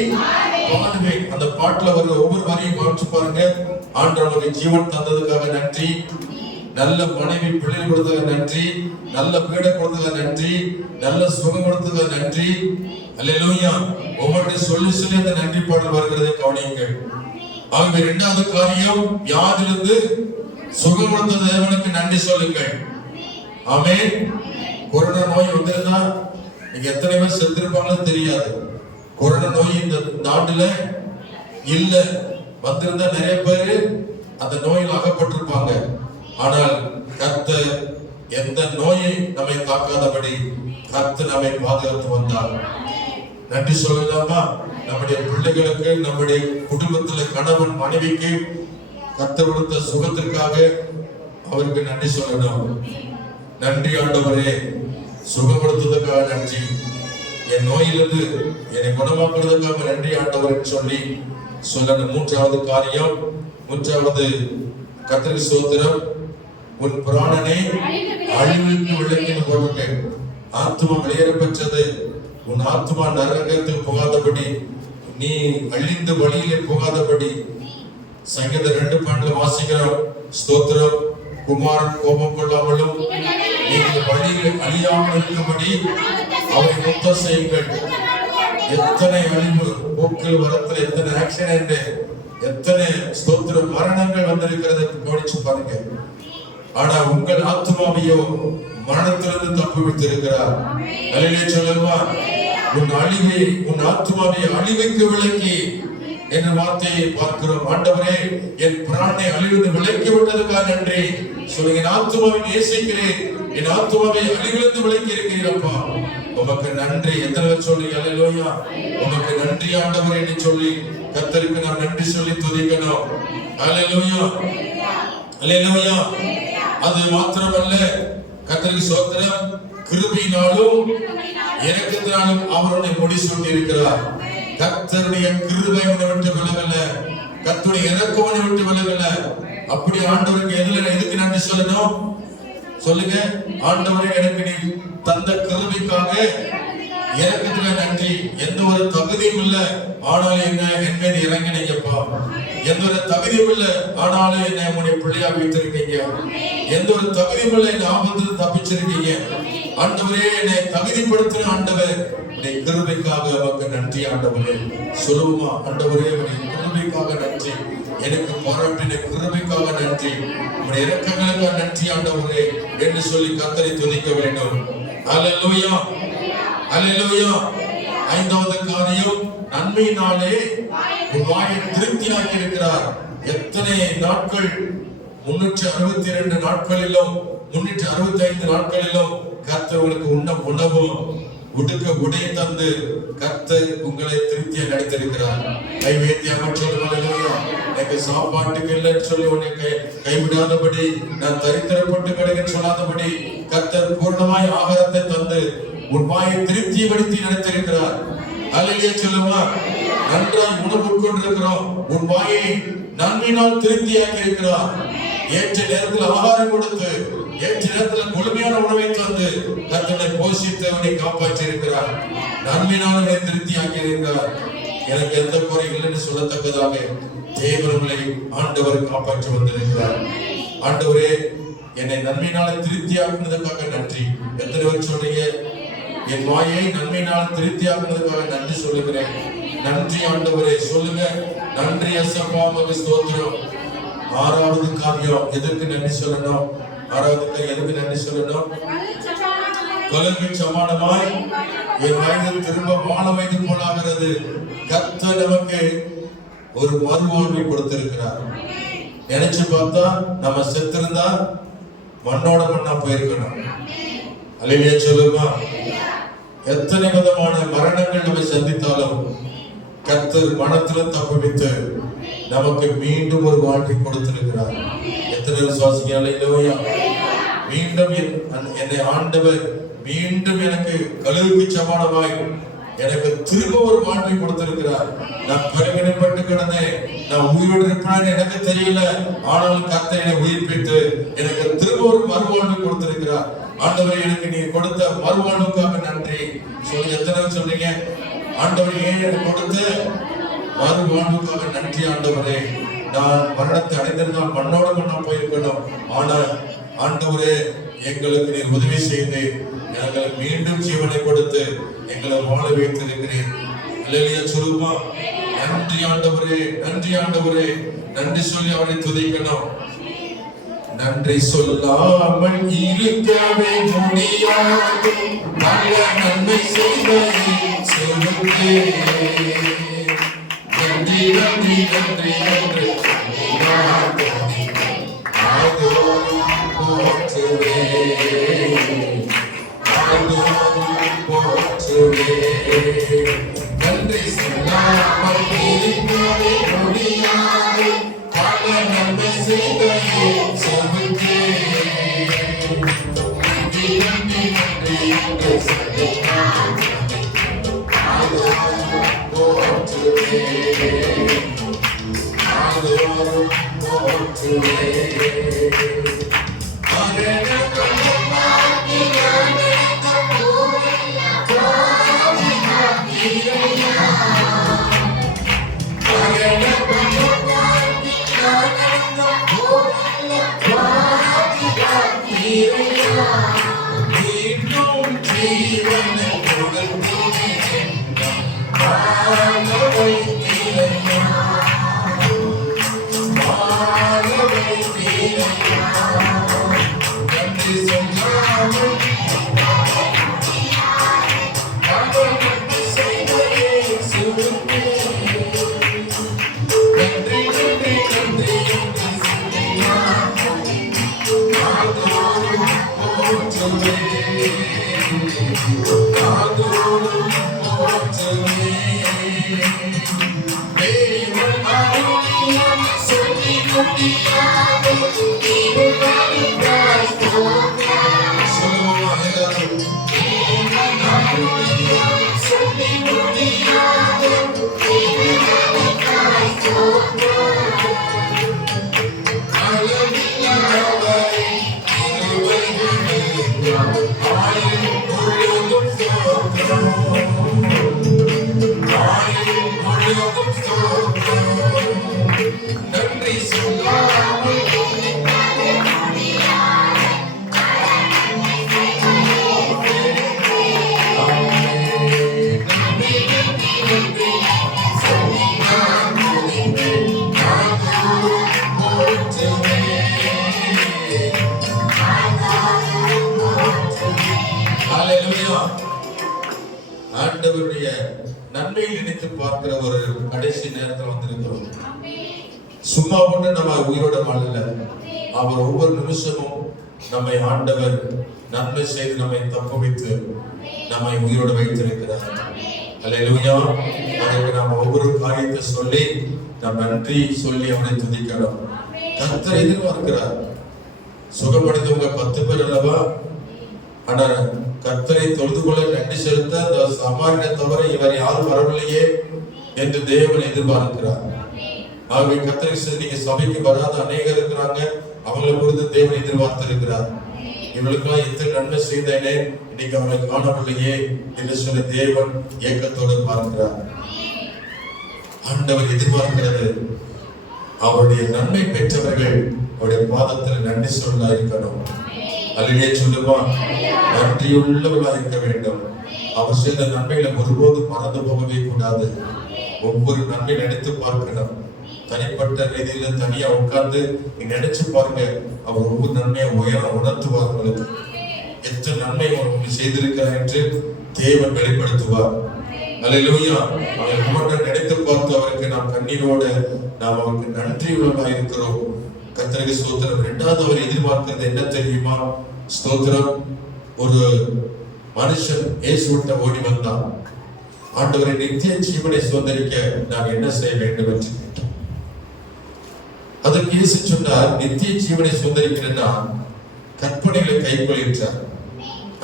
பாடுவேன். அந்த பாட்டுல வர ஒவ்வொரு வரியும் கவனிச்சு பாருங்க. ஆண்டவருக்கு ஜீவன் தந்ததுக்காக நன்றி, நல்ல மனைவி பிள்ளைகள் கொடுத்ததுக்காக நன்றி, நல்ல பீடம் கொடுத்ததுக்காக நன்றி, நல்ல சுகம் கொடுத்ததுக்காக நன்றி. அல்லேலூயா. ஒவ்வொன்றையும் சொல்லி சொல்லி அந்த நன்றி பாடல் வருகிறதை கவனியுங்கள். ஆகவே இரண்டாவது காரியம், வியாதிலிருந்து சுகம் கொடுத்த தேவனுக்கு நன்றி சொல்லுங்கள். ஆமென். கொரோனா நோய் வந்திருந்தா நீங்க எத்தனை பேர் செத்துருப்பாங்கன்னு தெரியாது. கொரோனா நோய் இந்த நாட்டுல இல்ல, வந்திருந்தா நிறைய பேரு அந்த நோயில் அகப்பட்டிருப்பாங்க. ஆனால் கர்த்தர் எந்த நோயை நம்மை தாக்காதபடி கர்த்தர் நம்மை பாதுகாத்து வந்தார். நன்றி சொல்லலாமா? நம்முடைய பிள்ளைகளுக்கு, நம்முடைய குடும்பத்துல கணவன் மனைவிக்கு கர்த்தர் கொடுத்த சுகத்திற்காக அவருக்கு நன்றி சொல்லணும். நன்றி ஆண்டவரே, சுகம் கொடுத்ததுக்காக நன்றி, என் நோயிலிருந்து என்னை குணமாக்குறதுக்காக நன்றி ஆண்டவர் சொல்லி சொல்லணும். மூன்றாவது காரியம், மூன்றாவது கர்த்தருக்கு ஸ்தோத்திரம். உன் பிராணனை அழிவுக்கு விளக்கின்னு போட்டிருக்கேன். ஆத்துமா வெளியேற பெற்றது. உன் ஆத்துமா நரகத்துக்கு போகாதபடி, நீ அழிந்த வழியிலே போகாதபடி. சங்கீதம் 2:2 வாசிக்கிறோம். ஸ்தோத்திரம். குமாரன் கோபம் கொள்ளாமலும் நீங்கள் வழியில் அழியாமல் இருக்கும்படி அவரை முத்தம் செய்யுங்கள். எத்தனை அழிவு, போக்கில் வரத்தில் எத்தனை ஆக்சிடென்ட், எத்தனை ஸ்தோத்திர மரணங்கள் வந்திருக்கிறது கவனிச்சு பாருங்க. ஆனா உங்கள் ஆத்மாவையோ மரணத்திலிருந்து தப்பு விட்டிருக்கிறார். அல்லேலூயா சொல்லுவா. உன் அழிவை, உன் ஆத்மாவை அழிவுக்கு விலக்கி என்ற வார்த்தையை பார்க்கிறோம். ஆண்டவரே என் பிராணனை அழிவிலிருந்து விலக்கி விட்டதுக்காக நன்றி சொல்லுங்க. என் ஆத்மாவை நேசிக்கிறேன், என் ஆத்மாவை அழிவிலிருந்து விலக்கி இருக்கிறீரப்பா. உமக்கு நன்றி. எத்தனை பேர் சொல்லி அல்லேலூயா. உமக்கு நன்றி ஆண்டவரே என்று சொல்லி கர்த்தருக்கு நாம் நன்றி சொல்லி துதிக்கணும். அல்லேலூயா, அல்லேலூயா. அது மாத்திரமல்ல, கர்த்தருக்கு ஸ்தோத்திரம். கிருபையினாலும் இரக்கத்தினாலும் அவருடைய முடிசூட்டி இருக்கிறார். கர்த்தருடைய கிருபை உன்னை விட்டு விலகல, கர்த்தருடைய இரக்கம் உன்னை விட்டு விலகல. அப்படி ஆண்டவருக்கு எதுக்கு நன்றி சொல்லணும் சொல்லுங்க. ஆண்டவரே, எனக்கு நீ தந்த கிருபைக்காக இரக்கத்துல நன்றி. எந்த ஒரு தகுதியும் இல்ல, ஆனாலும் என் மீது இறங்கினீங்கப்பா. எந்த ஒரு தகுதியும் இல்ல, ஆனாலும் என்னை உன்னுடைய பிள்ளையா வைத்திருக்கீங்க. எந்த ஒரு தகுதியும் இல்ல, என் ஆபத்துல தப்பிச்சிருக்கீங்க. ஆண்டவரே, என்னை தகுதிப்படுத்தின ஆண்டவர், உன்னுடைய கிருபைக்காக உமக்கு நன்றி ஆண்டவரே. சொல்லுவோமா? ஆண்டவரே, உன்னுடைய கிருபைக்காக நன்றி, எனக்கு பாராட்டின கிருபைக்காக நன்றி, உன்னுடைய இரக்கங்களுக்காக நன்றி ஆண்டவரே என்று சொல்லி கர்த்தரை துதிக்க வேண்டும். அல்லேலூயா, அல்லேலூயா. ஐந்தாவது காரியம், நன்மையினாலே உன் வாயை திருப்தியாக்கி இருக்கிறார். எத்தனை நாட்கள்? 362 நாட்களிலும் 365 நாட்களிலும் கர்த்தர் உங்களுக்கு உண்ண உணவும் உடுக்க உடை தந்து கர்த்தர் உங்களை திருப்தியாக நடத்திருக்கிறார். கைவேத்தியா எனக்கு சாப்பாட்டுக்கு இல்லைன்னு சொல்லி உன்னை கைவிடாதபடி, நான் தரித்திரப்பட்டு கிடக்க சொல்லாதபடி கர்த்தர் பூர்ணமாய் ஆகாரத்தை தந்து உன் வாயை திருப்திப்படுத்தி நடத்திருக்கிறார். அல்லேலூயா சொல்லுமா? நன்றாய் உணவு உட்கொண்டிருக்கிறோம். உன் வாயை நன்மையினால் திருப்தியாக்கி இருக்கிறார். ஏற்ற நேரத்தில் ஆகாரம் கொடுத்து, ஏற்ற நேரத்தில் முழுமையான உணவை தந்து கர்த்தரை போஷித்து அவனை காப்பாற்றி இருக்கிறார். நன்மையினால் அவனை திருப்தியாக்கி இருக்கிறார். எனக்கு எந்த குறை இல்லைன்னு சொல்லத்தக்கதாக தேவர்களை ஆண்டவர் காப்பாற்றி வந்திருக்கிறார். ஆண்டவரே, என்னை நன்மையினால திருப்தியாக்குனதுக்காக நன்றி. எத்தனை பேர் சொல்றீங்க? என் வாயை நன்மையினால் திருப்தியாக்குனதுக்காக நன்றி சொல்லுகிறேன். நன்றி ஆண்டவரே சொல்லுங்க. நன்றி ஏசப்பா, உமக்கு ஸ்தோத்திரம். ஆறாவது காரியம், எதற்கு நன்றி சொல்லணும்? ஆறாவது காரியம் எதற்கு நன்றி சொல்லணும்? கழுகுக்கு சமானமாய் என் வயது திரும்ப வாழ வயது போலாகிறது. கர்த்தர் நமக்கு ஒரு மறுவாழ்வை கொடுத்திருக்கிறார். நினைச்சு பார்த்தா நம்ம செத்திருந்தா மண்ணோட மண்ணா போயிருக்கணும். அல்லேலூயா சொல்லுமா? எத்தனை விதமான மரணங்கள் நம்ம சந்தித்தாலும் கர்த்தர் மரணத்திலும் தப்புவித்து நமக்கு மீண்டும் ஒரு வாழ்க்கை கொடுத்திருக்கிறார். எத்தனை விசுவாசிங்க? அல்லேலூயா. மீண்டும் என்னை ஆண்டவர் மீண்டும் எனக்கு கழுகுக்கு சமானமாய் எனக்கு திரும்ப ஒரு வாழ்க்கை கொடுத்திருக்கிறார். நான் பலவீனப்பட்டு கிடந்தேன், நான் உயிரோடு இருப்பேன் எனக்கு தெரியல, ஆனாலும் கர்த்தர் என்னை உயிர்ப்பித்து எனக்கு திரும்ப ஒரு மறுவாழ்வு கொடுத்திருக்கிறார். ஆண்டவர், எனக்கு நீ கொடுத்த மறுவாழ்வுக்காக நன்றி சொல்லி எத்தனை சொல்றீங்க? ஆண்டவர் ஏன் எனக்கு கொடுத்த மறுவாழ்வுக்காக நன்றி ஆண்டவரே. நான் மரணத்தை அடைந்திருந்தால் மண்ணோட மண்ணா போயிருக்கணும், ஆனால் ஆண்டவரே எங்களுக்கு நீர் உதவி செய்து எங்களை மீண்டும் ஜீவனை கொடுத்து எங்களை வாழ வைத்திருக்கிறேன். அல்லேலூயா சொல்லுமா? நன்றி ஆண்டவரே, நன்றி ஆண்டவரே. நன்றி சொல்லி அவரை துதிக்கணும். நன்றி சொல்லாமல் இருக்கவே முடியாது, நல்ல நன்மை செய்வதை சொல்லுவே. நன்றி நன்றி நன்றி நன்றி போற்றுவே, போற்றுவே. நன்றி சொல்லாமல் இருக்கவே முடியாது, பல நன்மை செய்வதை சொல்லுவே. நன்றி நன்றி நன்றி என்று சொல்லுவேன். போற்றுவே, போற்றுவே. நன்றி ஆண்டவருடைய நன்மையை நினைத்து பார்க்கிற ஒரு கடைசி நேரத்தில் வந்திருக்கிறோம். சும்மா ஒன்று நம்ம உயிரோட வாழல. அவர் ஒவ்வொரு நிமிஷமும் நம்மை ஆண்டவர் நன்மை செய்து நம்மை தப்பு வைத்து நம்மை உயிரோடு வைத்திருக்கிறார். அல்லேலூயா. அதற்கு நாம் ஒவ்வொரு காரியத்தை சொல்லி நாம் நன்றி சொல்லி அவனை துதிக்கணும். கர்த்தர் எதிர்பார்க்கிறார். சுகமடைந்தவங்க 10 பேர் அல்லவா? ஆனால் கர்த்தரை தொழுது கொள்ள நன்றி செலுத்த அந்த சமாரியனை தவிர இவர் யாரும் வரவில்லையே என்று தேவன் எதிர்பார்க்கிறார். ஆகவே கர்த்தரை நீங்க சபைக்கு வராத அநேகர் இருக்கிறாங்க. அவங்களை குறித்து தேவன் எதிர்பார்த்திருக்கிறார். இவளுக்கெல்லாம் எத்தனை நன்மை செய்தேனே, இன்னைக்கு அவளை காணவில்லையே என்று சொல்லி தேவன் ஏக்கத்தோடு பார்க்கிறார். ஆண்டவர் எதிர்பார்க்கிறது அவருடைய நன்மை பெற்றவர்கள் அவருடைய பாதத்தில் நன்றி சொல்ல இருக்கணும். அல்லே சொல்லுவான், நன்றியுள்ளவர்களா இருக்க வேண்டும். அவர் செய்த நன்மைகளை ஒருபோதும் மறந்து போகவே கூடாது. ஒவ்வொரு நன்மை நினைத்து பார்க்கணும். தனிப்பட்ட ரீதியில தனியா உட்கார்ந்து நினைச்சு பாருங்க. அவர் ஒவ்வொரு நன்மையை உணர்த்துவார். உங்களுக்கு எத்தனை நன்மை உங்களுக்கு செய்திருக்கிறார் என்று தேவன் வெளிப்படுத்துவார். அல்லேலூயா. அவரை நினைத்து பார்த்து அவருக்கு நாம் கண்ணீரோடு நாம் அவருக்கு நன்றி உள்ளவர்களாக இருக்கிறோம். கர்த்தருக்கு ஸ்தோத்திரம். இரண்டாவது அவர் எதிர்பார்க்கிறது என்ன தெரியுமா? ஸ்தோத்திரம். ஒரு மனுஷன் இயேசுவிட்ட ஓடி வந்தான். ஆண்டவரை நித்திய ஜீவனை சுதந்திரிக்க நான் என்ன செய்ய வேண்டும் என்று கேட்டார். அதற்கு இயேசு சொன்னார், நித்திய ஜீவனை சுதந்திரிக்கிறேன்னா கற்பனைகளை கைக்கொள்கின்றார்.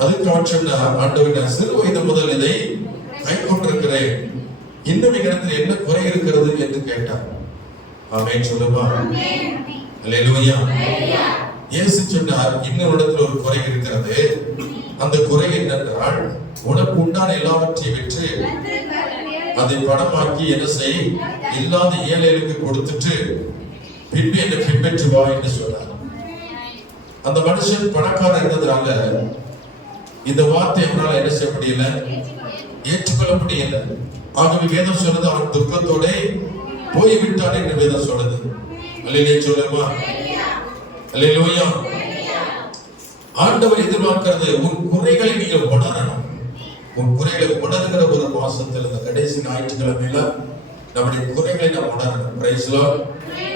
அதுக்கு அவன் சொன்னார், ஆண்டவர் நான் சிறு வயது முதல் இதை கை கொண்டிருக்கிறேன், இன்னும் இடத்தில் என்ன குறை இருக்கிறது என்று கேட்டார். ஆமென் சொல்லுமா? அல்லேலூயா. இயேசு சொன்னார், இன்னொரு இடத்துல ஒரு குறை இருக்கிறது. அந்த குறை என்னென்றால், உனக்கு உண்டான எல்லாவற்றையும் விற்று அதை பணமாக்கி என்ன செய், இல்லாத ஏழைகளுக்கு கொடுத்துட்டு பின்பு என்னை பின்பற்றி வா என்று சொன்னார். அந்த மனுஷன் பணக்காரன் இருந்ததுனால இந்த வார்த்தை அவனால் என்ன செய்ய முடியல, ஏற்றுக்கொள்ள முடியல. ஆகவே வேதம் சொன்னது அவன் துக்கத்தோட போய்விட்டான் என்று வேதம் சொன்னது. அல்லேலூயா சொல்லுமா? அல்லேலூயா. ஆண்டவர் எதிர்பார்க்கிறது உன் குறைகளை நீங்கள் உணரணும். உன் குறைகளை உணர்கிற ஒரு மாசத்துல இந்த கடைசி ஞாயிற்றுக்கிழமையில நம்முடைய குறைகளை நாம் உணரணும். Praise Lord.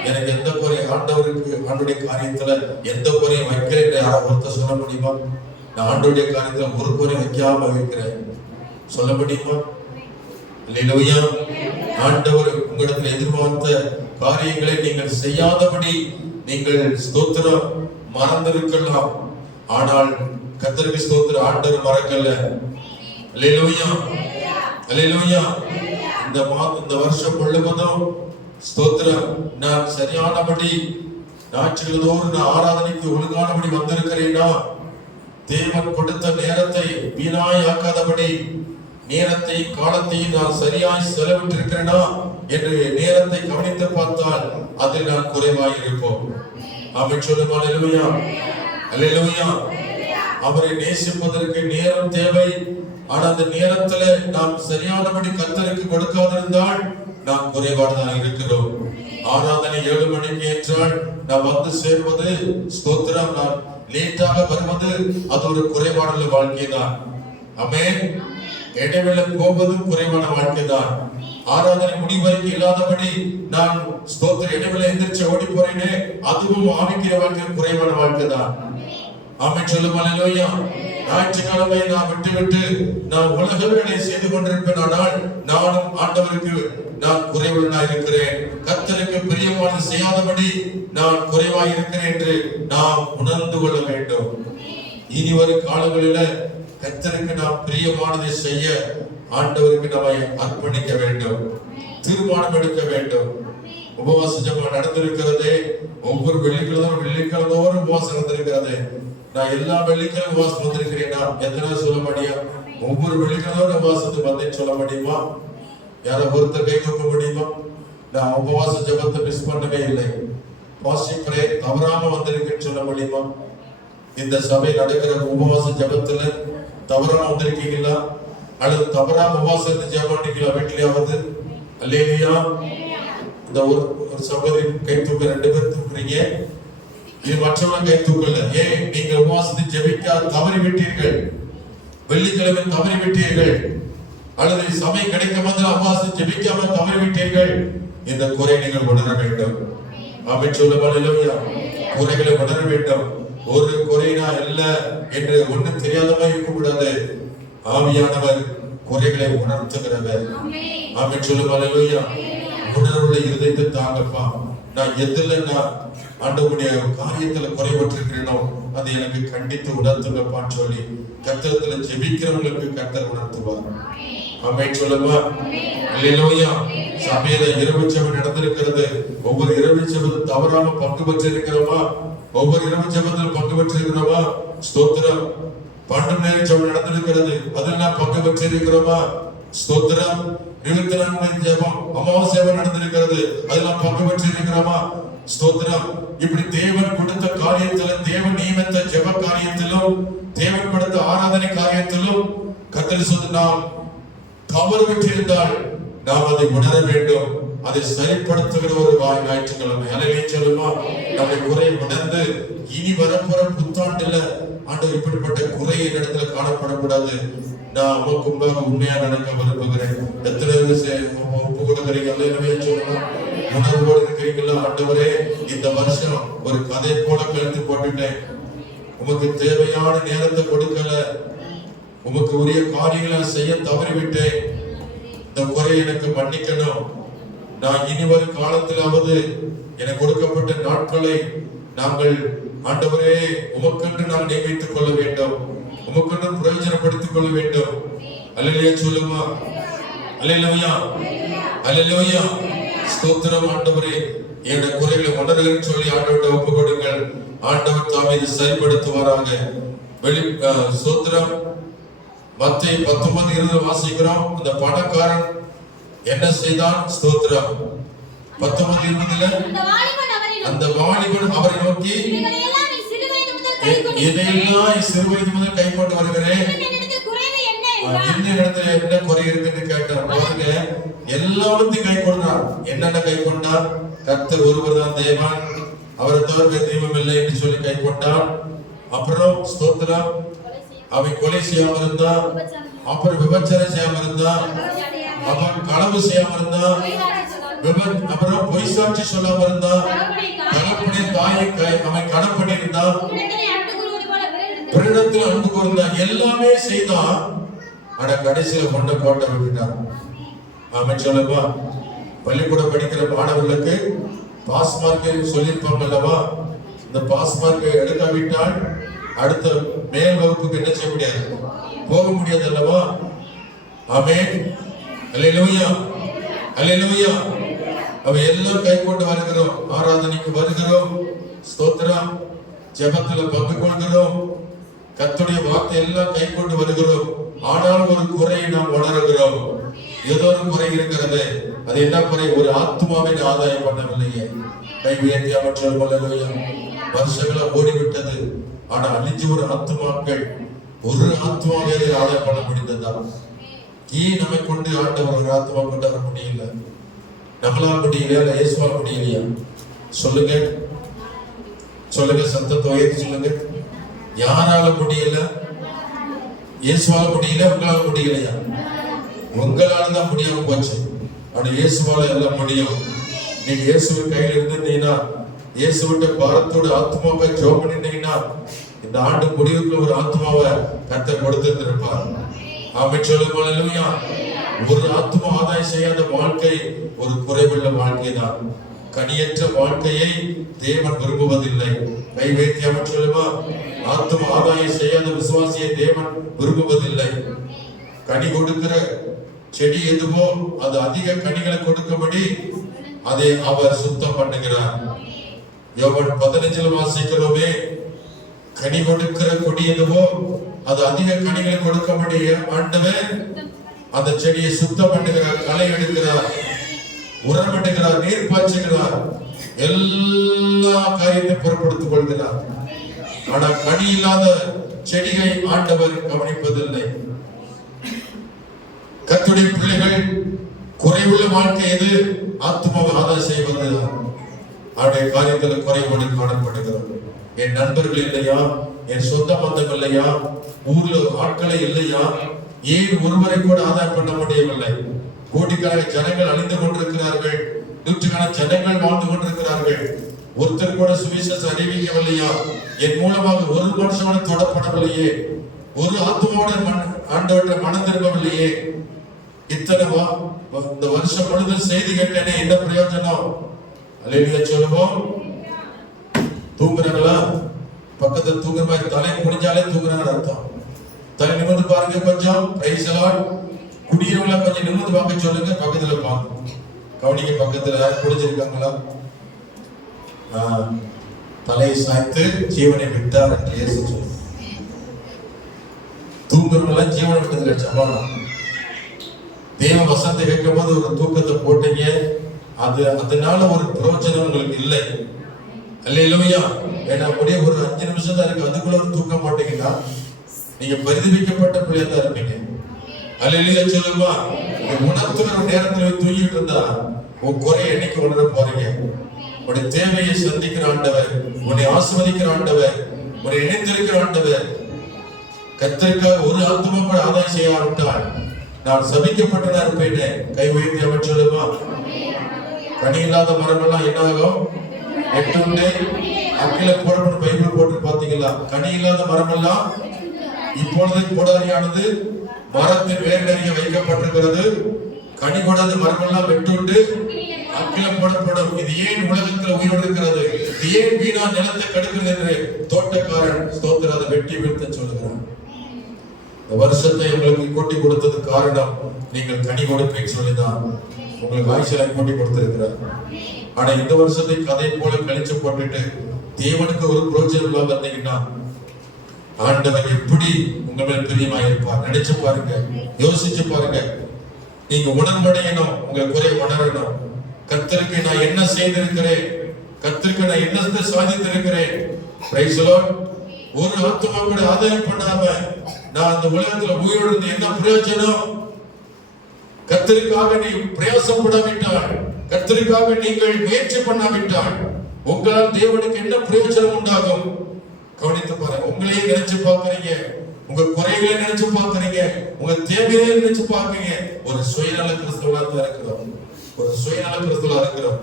எனக்கு எந்த குறை ஆண்டவருக்கு ஆண்டுடைய காரியத்துல எந்த குறையும் வைக்கிறேன் யாராவது ஒருத்தர் சொல்ல முடியுமா? நான் ஆண்டுடைய காரியத்துல ஒரு குறை வைக்காம வைக்கிறேன் சொல்ல முடியுமா? அல்லேலூயா. ஆண்டவர் உங்களிடத்தில் எதிர்பார்த்த காரியங்களை நீங்கள் செய்யாதபடி நீங்கள் ஸ்தோத்திரம் மறந்திருக்கலாம். ஆனால் கர்த்தருக்கு ஸ்தோத்திரம், ஆண்டவர் மறக்கல. அல்லேலூயா. அல்லேலூயா. இந்த வருஷம் முழுவதும் ஸ்தோத்திரம் நான் சரியானபடி ஞாயிற்றுக்கிழமை நான் ஆராதனைக்கு ஒழுங்கானபடி வந்திருக்கிறேனா, தேவன் கொடுத்த நேரத்தை வீணாய் ஆக்காதபடி நேரத்தை காலத்தை நான் சரியாய் செலவிட்டிருக்கிறேனா என்று நேரத்தை கவனித்து பார்த்தால் அதில் நான் குறைவாய் இருப்போம். ஆமென் சொல்லுமா? அல்லேலூயா. அல்லேலூயா. அவரை நேசிப்பதற்கு நேரம் தேவை. ஆனால் அந்த நேரத்துல நாம் சரியானபடி கர்த்தருக்கு கொடுக்காதிருந்தால் நாம் குறைபாடுதான் இருக்கிறோம். ஆராதனை 7 மணிக்கு என்றால் நாம் வந்து சேர்வது ஸ்தோத்திரம், நான் லேட்டாக வருவது அது ஒரு குறைபாடுள்ள வாழ்க்கை தான். ஆமென். இடைவேளை போவதும் குறைவான வாழ்க்கை தான். ஆராதனை முடிவரைக்கும் இல்லாதபடி நான் ஸ்தோத்திர இடைவேளை எந்திரிச்சு ஓடி போறேனே, அதுவும் ஆவிக்கிற வாழ்க்கை குறைவான வாழ்க்கை தான். ஆமென் சொல்லுமா? அல்லேலூயா. ஞாயிற்றுக்கிழமை நான் விட்டு நான் உலக வேலை செய்து கொண்டிருப்பேன். ஆனால் நானும் ஆண்டவருக்கு நான் குறைவுள்ளனாய் இருக்கிறேன், கர்த்தருக்கு பிரியமானது செய்யாதபடி நான் குறைவாய் இருக்கிறேன் என்று நாம் உணர்ந்து கொள்ள வேண்டும். இனி வரும் காலங்களில கர்த்தருக்கு நாம் பிரியமானதை செய்ய ஆண்டவருக்கு நம்மை அர்ப்பணிக்க வேண்டும், தீர்மானம் எடுக்க வேண்டும். உபவாச ஜெபம் நடந்திருக்கிறதே, ஒவ்வொரு வெள்ளிக்கிழமையோடு உபவாசம் நடந்திருக்கிறது. நான் எல்லா வெள்ளிக்கிழமை உபவாசம் வந்திருக்கிறேன்னா எத்தனை சொல்ல முடியும்? ஒவ்வொரு வெள்ளிக்கிழமை உபவாசத்துக்கு வந்தேன்னு சொல்ல முடியுமா? யாரை ஒருத்தர் கை தூக்க முடியுமா? நான் உபவாச ஜெபத்தை மிஸ் பண்ணவே இல்லை, பாசிட்டிவ் பிரேயர் தவறாம வந்திருக்கேன்னு சொல்ல முடியுமா? இந்த சபை நடக்கிற உபவாச ஜெபத்துல தவறாம வந்திருக்கீங்களா? அல்லது தவறாம உபவாசத்தை ஜெபம் பண்ணீங்களா? வீட்டிலேயாவது? அல்லேலூயா. இந்த ஒரு சகோதரி கை தூக்க 2 பேர் தூக்குறீங்க, இது மற்றவங்க கை தூக்கல. ஏன்? நீங்க உபவாசத்தை ஜெபிக்க தவறி விட்டீர்கள், வெள்ளிக்கிழமை தவறி விட்டீர்கள், அல்லது சமயம் கிடைக்கும் போது உபவாசத்தை ஜெபிக்காம தவறி விட்டீர்கள். இந்த குறை நீங்கள் உணர வேண்டும். ஆமென் சொல்லுங்க. அல்லேலூயா. குறைகளை உணர வேண்டும். ஒரு குறைனா இல்ல என்று ஒண்ணும் தெரியாதவங்க இருக்க கூடாது. ஆவியானவர் குறைகளை உணர்த்துகிறவர். ஆமென் சொல்லுங்க. அல்லேலூயா. உணர்வுள்ள இருதயத்தை தாங்கப்பா. நான் எதுல நான் ஆண்டவருடைய காரியத்துல குறைபட்டிருக்கிறேனோ அதை எனக்கு கண்டித்து உணர்த்துங்கப்பான்னு சொல்லி கர்த்தரத்துல ஜெபிக்கிறவங்களுக்கு கர்த்தர் உணர்த்துவார். ஆமென் சொல்லுங்க. அல்லேலூயா. சபையில இரவு ஜெபம் நடந்திருக்கிறது. ஒவ்வொரு இரவு ஜெபத்தில் தவறாம பங்கு பெற்றிருக்கிறோமா? ஒவ்வொரு இரவு ஜெபத்தில் பங்கு பெற்றிருக்கிறோமா? ஸ்தோத்திரம். 12 நேர ஜெபம் நடந்திருக்கிறது, அதெல்லாம் பங்கு பெற்றிருக்கிறோமா? ஸ்தோத்திரம். 24 ஜெபம் அமாவாசை நடந்திருக்கிறது, அதெல்லாம் பங்கு பெற்றிருக்கிறோமா? ஸ்தோத்திரம். இப்படி தேவன் கொடுத்த காரியத்திலும், தேவன் நியமித்த ஜெப காரியத்திலும், தேவன் கொடுத்த ஆராதனை காரியத்திலும் கர்த்தர் சொன்ன நாம் தவறு விட்டிருந்தால் நாம் அதை உணர வேண்டும். அதை சரிப்படுத்துகிற ஒரு ஞாயிற்றுக்கிழமை. அல்லேலூயா சொல்லுமா. நம்முடைய குறையை உணர்ந்து இனி வரப்போற புத்தாண்டுல ஆண்டவர் இப்படிப்பட்ட குறை இடத்துல காணப்படக்கூடாது. நான் உமக்கு உண்மையா நடக்க விரும்புகிறேன். எத்தனை ஒப்பு கொடுக்கிறீங்க? அல்லேலூயா சொல்லுமா. உணர்வோடு இருக்கிறீங்களா? ஆண்டவரே, இந்த வருஷம் ஒரு கதை போல கழுத்து போட்டுட்டேன், உமக்கு தேவையான நேரத்தை கொடுக்கல, உமக்கு உரிய காரியங்களை செய்ய தவறிவிட்டேன். இந்த குறையை எனக்கு மன்னிக்கணும். நான் இனி வரும் காலத்திலாவது எனக்கு கொடுக்கப்பட்ட நாட்களை நாங்கள் ஆண்டவரே உமக்கென்று நான் நியமித்துக் கொள்ள வேண்டும், உமக்கென்று பிரயோஜனப்படுத்திக் கொள்ள வேண்டும். அல்லேலூயா சொல்லுமா. அல்லேலூயா. அல்லேலூயா. ஸ்தோத்திரம். ஆண்டவரே, என்னுடைய குறைகளை உணர்கிறேன்னு சொல்லி ஆண்டவர்கிட்ட ஒப்பு கொடுங்கள். ஆண்டவர் தாமே இதை சரிப்படுத்துவாராங்க. ஸ்தோத்திரம். மத்தேயு 19:20 வாசிக்கிறோம். அந்த பணக்காரன் என்ன செய்தான்? ஸ்தோத்திரம். 19:20 அந்த வாலிபன் அவரை நோக்கி, இதையெல்லாம் சிறு வயது முதல் கை கொண்டு வருகிறேன், இந்த இடத்துல என்ன குறை இருக்குன்னு கேட்டார். பாருங்க, எல்லாத்தையும் கை கொண்டார். என்னென்ன கை கொண்டார்? கர்த்தர் ஒருவர் தான் தேவன், அவரை தவிர தெய்வம் இல்லை என்று சொல்லி கை கொண்டார். அப்புறம் ஸ்தோத்திரம், அவன் கொலை செய்யாம இருந்தா, அப்புறம் விபச்சாரம் செய்யாம இருந்தா, அப்புறம் களவு செய்யாம இருந்தா, அப்புறம் பொய் சாட்சி சொல்லாம இருந்தா, தகப்பனுடைய தாயை அவன் கடன் பண்ணியிருந்தா, பிறரிடத்தில் அன்பு கூர்ந்தான், எல்லாமே செய்தான். ஆனா கடைசியில கொண்ட கோட்டை விட்டுட்டான். ஆமென் சொல்லுவா. பள்ளிக்கூடம் படிக்கிற மாணவர்களுக்கு பாஸ் மார்க் சொல்லியிருப்பாங்க அல்லவா? இந்த பாஸ் மார்க் எடுக்காவிட்டால் அடுத்த மேல் வகுப்புக்கு என்ன செய்ய முடியாது, போக முடியாது அல்லவா? ஆமென். அல்லேலூயா. அல்லேலூயா. அவ எல்லாம் கை கொண்டு வருகிறோம், ஆராதனைக்கு வருகிறோம், ஸ்தோத்திரம், ஜெபத்துல பங்கு கொள்கிறோம், கர்த்தருடைய வார்த்தை எல்லாம் கை கொண்டு வருகிறோம். ஆனால் ஒரு குறையை நாம் உணர்கிறோம். ஏதோ ஒரு குறை இருக்கிறது. அது என்ன குறை? ஒரு ஆத்மாவை ஆதாயம் பண்ணவில்லையே. கை உயர்த்தி அவர் சொல்லுங்க. வருஷங்களா ஓடிவிட்டது, ஆனா அழிஞ்சு ஒரு ஆத்மாக்கள், ஒரு ஆத்மாவே ஆதாயம் பண்ண முடிந்ததா? நம்மை கொண்டு ஆண்டவர் ஒரு ஆத்மா கொண்டு வர முடியல. நம்மளால் முடியலையா? இல்ல இயேசுவால் முடியலையா? சொல்லுங்க, சொல்லுங்க, சத்தத்தை உயர்த்தி சொல்லுங்க. யாரால முடியல? இயேசுவால முடியல. உங்களால முடியலையா? உங்களால தான் முடியாம போச்சு. ஆனா இயேசுவால எல்லாம் முடியும். நீங்க இயேசுவின் கையில இருந்தீங்கன்னா, இயேசுவிட்ட பாரத்தோட ஆத்மாவை ஜெபம் பண்ணிட்டீங்கன்னா, இந்த ஆண்டு முடிவுக்குள்ள ஒரு ஆத்மாவை கர்த்தர் கொடுத்திருப்பார். ஆமென் சொல்லுங்க அல்லேலூயா. ஒரு ஆத்மா ஆதாயம் செய்யாத வாழ்க்கை ஒரு குறைவுள்ள வாழ்க்கை தான். கனியற்ற வாழ்க்கையை தேவன் விரும்புவதில்லை. கை வைத்து ஆமென் சொல்லுமா. ஆத்மா ஆதாயம் செய்யாத விசுவாசியை தேவன் விரும்புவதில்லை. கனி கொடுக்கிற செடி எதுவோ அது அதிக கனிகளை கொடுக்கும்படி அதை அவர் சுத்தம் பண்ணுகிறார். யோவான் 15 வாசிக்கிறோமே, கனி கொடுக்கிற கொடி எதுவோ அது அதிக கனிகளை கொடுக்கும்படி ஆண்டவர் அந்த செடியை சுத்தம் பண்ணுகிறார், களை எடுக்கிறார், உரமிடுகிறார், நீர் பாய்ச்சுகிறார், எல்லா காரியத்தை பொருட்படுத்திக் கொள்கிறார். ஆனா கனி இல்லாத செடியை ஆண்டவர் கவனிப்பதில்லை. கர்த்தருடைய பிள்ளைகள் குறைவுள்ள வாழ்க்கை எது? ஆத்மாவை ஆதாயம் செய்வது. அவருடைய காரியத்தில் குறைபாடு காணப்படுகிறது. என் நண்பர்கள் இல்லையா, என் சொந்த பந்தம் இல்லையா, ஊர்ல ஆட்களை இல்லையா, ஏன் ஒருவரை கூட ஆதாயம் பண்ண முடியவில்லை? கோடிக்கணக்கான ஜனங்கள் அழிந்து கொண்டிருக்கிறார்கள், நூற்றுக்கணக்கான ஜனங்கள் வாழ்ந்து கொண்டிருக்கிறார்கள். ஒருத்தர் கூட சுவிசேஷம் அறிவிக்கவில்லையா? என் மூலமாக ஒரு மனுஷனோட தொடப்படவில்லையே, ஒரு ஆத்மாவோட ஆண்டவற்றை மனம் திரும்பவில்லையே. இத்தனைவா இந்த வருஷம் முழுதும் செய்தி கேட்டேனே, என்ன பிரயோஜனம்? அல்லேலூயா சொல்லுவோம். தூங்குறாங்களா? பக்கத்துல தூங்குற மாதிரி தலை குடிஞ்சாலே தூங்குறாங்க அர்த்தம். தலை நிமிர்ந்து பாருங்க கொஞ்சம். Praise the Lord. குடியிருவங்கள கொஞ்சம் நிமிர்ந்து பார்க்க சொல்லுங்க. பக்கத்துல பாருங்க, கவனிக்க. பக்கத்துல குடிஞ்சிருக்காங்களா? தலை சாய்த்து ஜீவனை விட்டார் என்று இயேசு சொன்னார். தூங்குறவங்கள ஜீவனை விட்டதுல சமாளம். தேவ வசனத்தை கேட்கும் போது ஒரு தூக்கத்தை போட்டீங்க, அதனால ஒரு பிரயோஜனம் உங்களுக்கு இல்லை. அல்லேலூயா. ஏன்னா அப்படியே ஒரு 5 நிமிஷம் தான் இருக்கு, அதுக்குள்ள ஒரு தூக்கம் போட்டீங்கன்னா நீங்க பரிதவிக்கப்பட்ட பிள்ளையா தான் இருப்பீங்க. அல்லேலூயா சொல்லுமா. உணர்த்துற நேரத்துல தூங்கிட்டு இருந்தா உன் குறைய என்னைக்கு உணர போறீங்க? உன்னுடைய தேவையை சந்திக்கிற ஆண்டவர், உன்னை ஆசீர்வதிக்கிற ஆண்டவர், உன்னை இணைத்திருக்கிற ஆண்டவர். கர்த்தருக்காக ஒரு ஆத்மா கூட ஆதாயம் செய்யாவிட்டால் நான் சபிக்கப்பட்டதா இருப்பேனே. கை உயர்த்தி அவன் சொல்லுமா. கனி இல்லாத மரம் எல்லாம் என்ன ஆகும்? எட்டுண்டு அக்கில போடப்பட்ட பைபிள் போட்டு பாத்தீங்களா? கனி இல்லாத மரம் எல்லாம் இப்பொழுது கோடாரியானது மரத்தின் வேர் நிறைய வைக்கப்பட்டிருக்கிறது. கனி கொடாத மரம் எல்லாம் வெட்டுண்டு அக்கில போடப்படும். இது ஏன் உலகத்தில் உயிரோடு இருக்கிறது? இது ஏன் வீணா நிலத்தை கெடுக்கிறது என்று தோட்டக்காரன் ஸ்தோத்திர அதை வெட்டி வீழ்த்த சொல்லுகிறான். இந்த வருஷத்தை உங்களுக்கு கூட்டி கொடுத்தது காரணம் நீங்கள் கனி கொடுப்பேன்னு சொல்லிதான் உங்களுக்கு ஆயுஷலை கூட்டி கொடுத்திருக்கிறார். ஆனா இந்த வருஷத்தை கதை போல கழிச்சு போட்டுட்டு தேவனுக்கு ஒரு பிரோஜனம் இல்லாம இருந்தீங்கன்னா ஆண்டவர் எப்படி உங்க மேல் பிரியமா இருப்பார்? நினைச்சு பாருங்க, யோசிச்சு பாருங்க. நீங்க உணர்வடையணும், உங்க குறை உணரணும். கர்த்தருக்கு நான் என்ன செய்திருக்கிறேன், கர்த்தருக்கு நான் என்னத்தை சாதித்திருக்கிறேன். Praise the Lord. ஒரு ஆத்மா கூட ஆதாயம் பண்ணாம நான் அந்த உலகத்துல உயிரோடு இருந்து என்ன பிரயோஜனம்? கர்த்தருக்காக நீ பிரயாசப்படாவிட்டால், கர்த்தருக்காக நீங்கள் முயற்சி பண்ணாவிட்டால் உங்களால் தேவனுக்கு என்ன பிரயோஜனம் உண்டாகும்? கவனித்து பாருங்க. உங்களையே நினைச்சு பாக்குறீங்க, உங்க குறைகளை நினைச்சு பாக்குறீங்க, உங்க தேவையை நினைச்சு பாக்குறீங்க. ஒரு சுயநல கிறிஸ்தவனா தான் இருக்கிறோம், ஒரு சுயநல கிறிஸ்தவனா இருக்கிறோம்.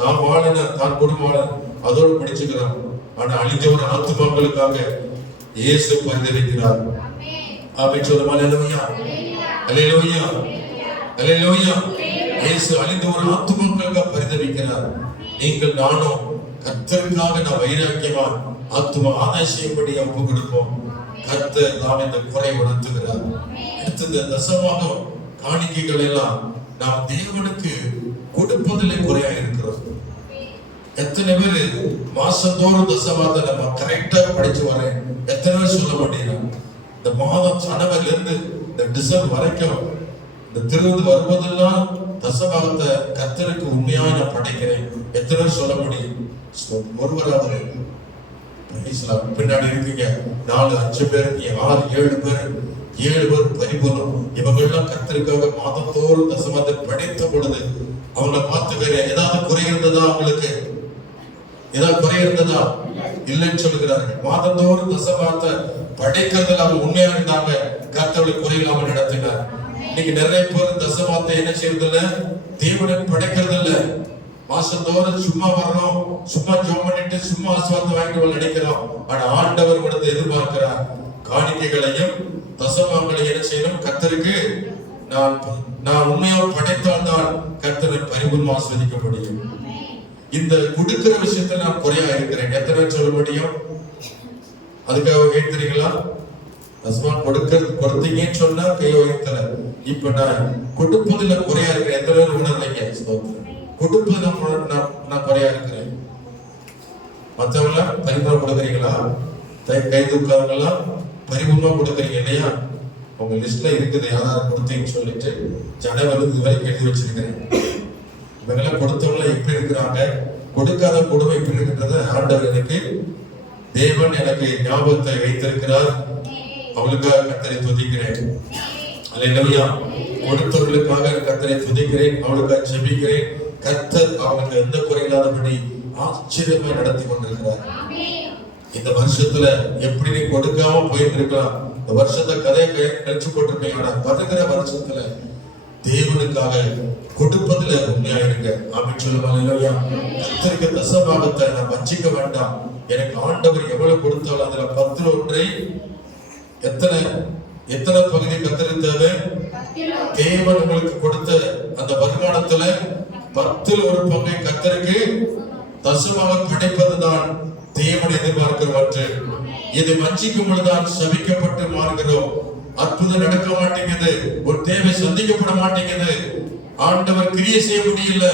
தான் வாழன, தான் குடும்பம் அதோடு படிச்சுக்கிறோம். ஆனா அழிஞ்ச ஒரு ஆத்துமாக்களுக்காக இயேசு பரிதவிக்கிறார். ஆமென் சொல்லுமா. அல்லேலூயா, அல்லேலூயா, அல்லேலூயா. இயேசு அழிந்த ஒரு ஆத்துமாக்களுக்காக பரிதவிக்கிறார். நீங்கள் நானும் கர்த்தருக்காக நான் வைராக்கியமா ஆத்துமா ஆதாயம் செய்யும்படி ஒப்பு கொடுப்போம். கர்த்தர் நாம் இந்த குறை உணர்த்துகிறார். அடுத்தது தசமாக காணிக்கைகள் எல்லாம் நாம் தேவனுக்கு கொடுப்பதிலே குறையா இருக்கிறோம். எத்தனை பேர் மாசந்தோறும் தசமாத நம்ம கரெக்டா படிச்சு வரேன், எத்தனை பேர் சொல்ல மாட்டேங்கிறாங்க. இந்த மாதம் ஜனவரில இருந்து இந்த டிசம்பர் வரைக்கும் இந்த திருவிழா வருவதெல்லாம் தசமாகத்தை கர்த்தருக்கு உண்மையா நான் படைக்கிறேன், எத்தனை பேர் சொல்ல முடியும்? ஒருவராவது பின்னாடி இருக்கீங்க 4, 5 பேர், 6, 7 பேர், 7 பேர் பரிபூர்ணம். இவங்கெல்லாம் கர்த்தருக்காக மாதந்தோறும் தசமாத்தை படைத்த பொழுது அவங்களை பார்த்து ஏதாவது குறை இருந்ததா? அவங்களுக்கு ஏதாவது குறை இருந்ததா? இல்லைன்னு சொல்லுகிறார்கள். மாதந்தோறும் தசமாத்தை படைக்கிறதுல அவங்க உண்மையா இருந்தாங்க, கர்த்தருடைய குறை இல்லாம நடத்தினார். இன்னைக்கு நிறைய பேர் தசமாத்தை என்ன செய்யறது இல்ல, தேவனை படைக்கிறது இல்ல. மாசந்தோறும் சும்மா வர்றோம், சும்மா ஜெபம் பண்ணிட்டு சும்மா ஆசீர்வாதம் வாங்கிட்டு நினைக்கிறோம். ஆனா ஆண்டவர் வந்து எதிர்பார்க்கிறார் காணிக்கைகளையும் தசமங்களையும் என்ன செய்யணும்? கர்த்தருக்கு நான் உண்மையாக படைத்தால் தான் கர்த்தரை பரிபூர்ணமாக ஆசீர்வதிக்க முடியும். இந்த கொடுக்கிற விஷயத்துல நான் குறையா இருக்கிறேன். எத்தனை சொல்ல முடியும்? அதுக்காக கேட்கிறீங்களா? தசமம் கொடுத்தீங்கன்னு சொன்னா கையை உயர்த்தல. இப்ப நான் கொடுப்பதுல குறையா இருக்கிறேன். எத்தனை பேர் உணர்றீங்க? கொடுப்பதுல நான் குறையா இருக்கிறேன். மற்றவங்கள பரிபூர்ணமா கொடுக்குறீங்களா? கை தூக்காதவங்களா பரிபூர்ணமா கொடுக்குறீங்க இல்லையா? உங்க லிஸ்ட்ல இருக்குது யாராவது கொடுத்தீங்கன்னு சொல்லிட்டு ஜனவரி இதுவரைக்கும் எழுதி வச்சிருக்கிறேன். இவங்கெல்லாம் கொடுத்தவங்கள எப்படி இருக்கிறாங்க, கொடுக்காத குடும்பம் எப்படி இருக்கின்றத ஆண்டவர் எனக்கு, தேவன் எனக்கு ஞாபகத்தை வைத்திருக்கிறார். அவளுக்காக கர்த்தரை துதிக்கிறேன். அல்லேலூயா. கொடுத்தவர்களுக்காக கர்த்தரை துதிக்கிறேன், அவளுக்காக ஜெபிக்கிறேன். கர்த்தர் அவனுக்கு எந்த குறையில்லாதபடி ஆச்சரியமா நடத்தி கொண்டிருக்கிறார். இந்த வருஷத்துல எப்படி நீ கொடுக்காம போயிட்டு இருக்கலாம், இந்த வருஷத்தை கதையை கழிச்சு போட்டிருப்பீங்க. ஆனா வருகிற வருஷத்துல தேவனுக்காக கொடுப்பதுல உண்மையா இருங்க. ஆமென் சொல்லுவாங்க. கர்த்தருக்கு தசபாகத்தை நான் வச்சிக்க வேண்டாம். எனக்கு ஆண்டவர் எவ்வளவு கொடுத்தாலும் அதுல 10 எத்தனை பகுதி கர்த்தருக்கு தேவை? தேவன் உங்களுக்கு கொடுத்த அந்த வருமானத்துல 10 கர்த்தருக்கு தசமாக படைப்பதுதான் தேவன் எதிர்பார்க்கிறவற்று. இதை வஞ்சிக்கும் பொழுதுதான் சபிக்கப்பட்டு மாறுகிறோம். அற்புதம் நடக்க மாட்டேங்குது, ஒரு தேவை சந்திக்கப்பட மாட்டேங்குது, ஆண்டவர் கிரியை செய்ய முடியல.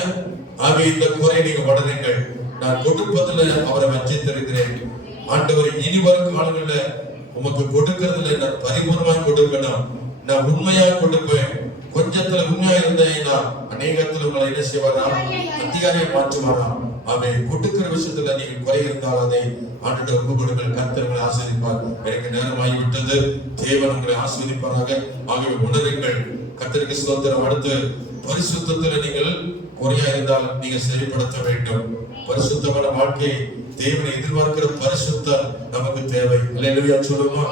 ஆக இந்த குறை நீங்க வளருங்கள். நான் கொடுப்பதுல அவரை வஞ்சித்திருக்கிறேன். ஆண்டவர் இனி வரும் காலங்களில் உமக்கு கொடுக்கறதுல நான் பரிபூர்ணமாக கொடுக்கணும். நான் உண்மையா கொடுப்பேன். கொஞ்சத்துல உண்மையா இருந்தேன்னா அநேகத்துல உங்களை என்ன செய்வாராம்? அதிகாரியை மாற்றுவாராம். அவன் கொடுக்கிற விஷயத்துல நீங்க குறை இருந்தால் அதை ஆண்டு ஒப்பு கொடுங்கள். கர்த்தர் உங்களை ஆசீர்வதிப்பார். எனக்கு நேரம் ஆகிவிட்டது. தேவன் உங்களை ஆசீர்வதிப்பாராக. ஆகவே உணருங்கள். கர்த்தருக்கு ஸ்தோத்திரம். அடுத்து பரிசுத்தத்துல நீங்கள் குறையா இருந்தால் நீங்க சரிப்படுத்த வேண்டும். பரிசுத்தமான வாழ்க்கை தேவனை எதிர்பார்க்கிற பரிசுத்தம் நமக்கு தேவை. அல்லேலூயா சொல்லுமா?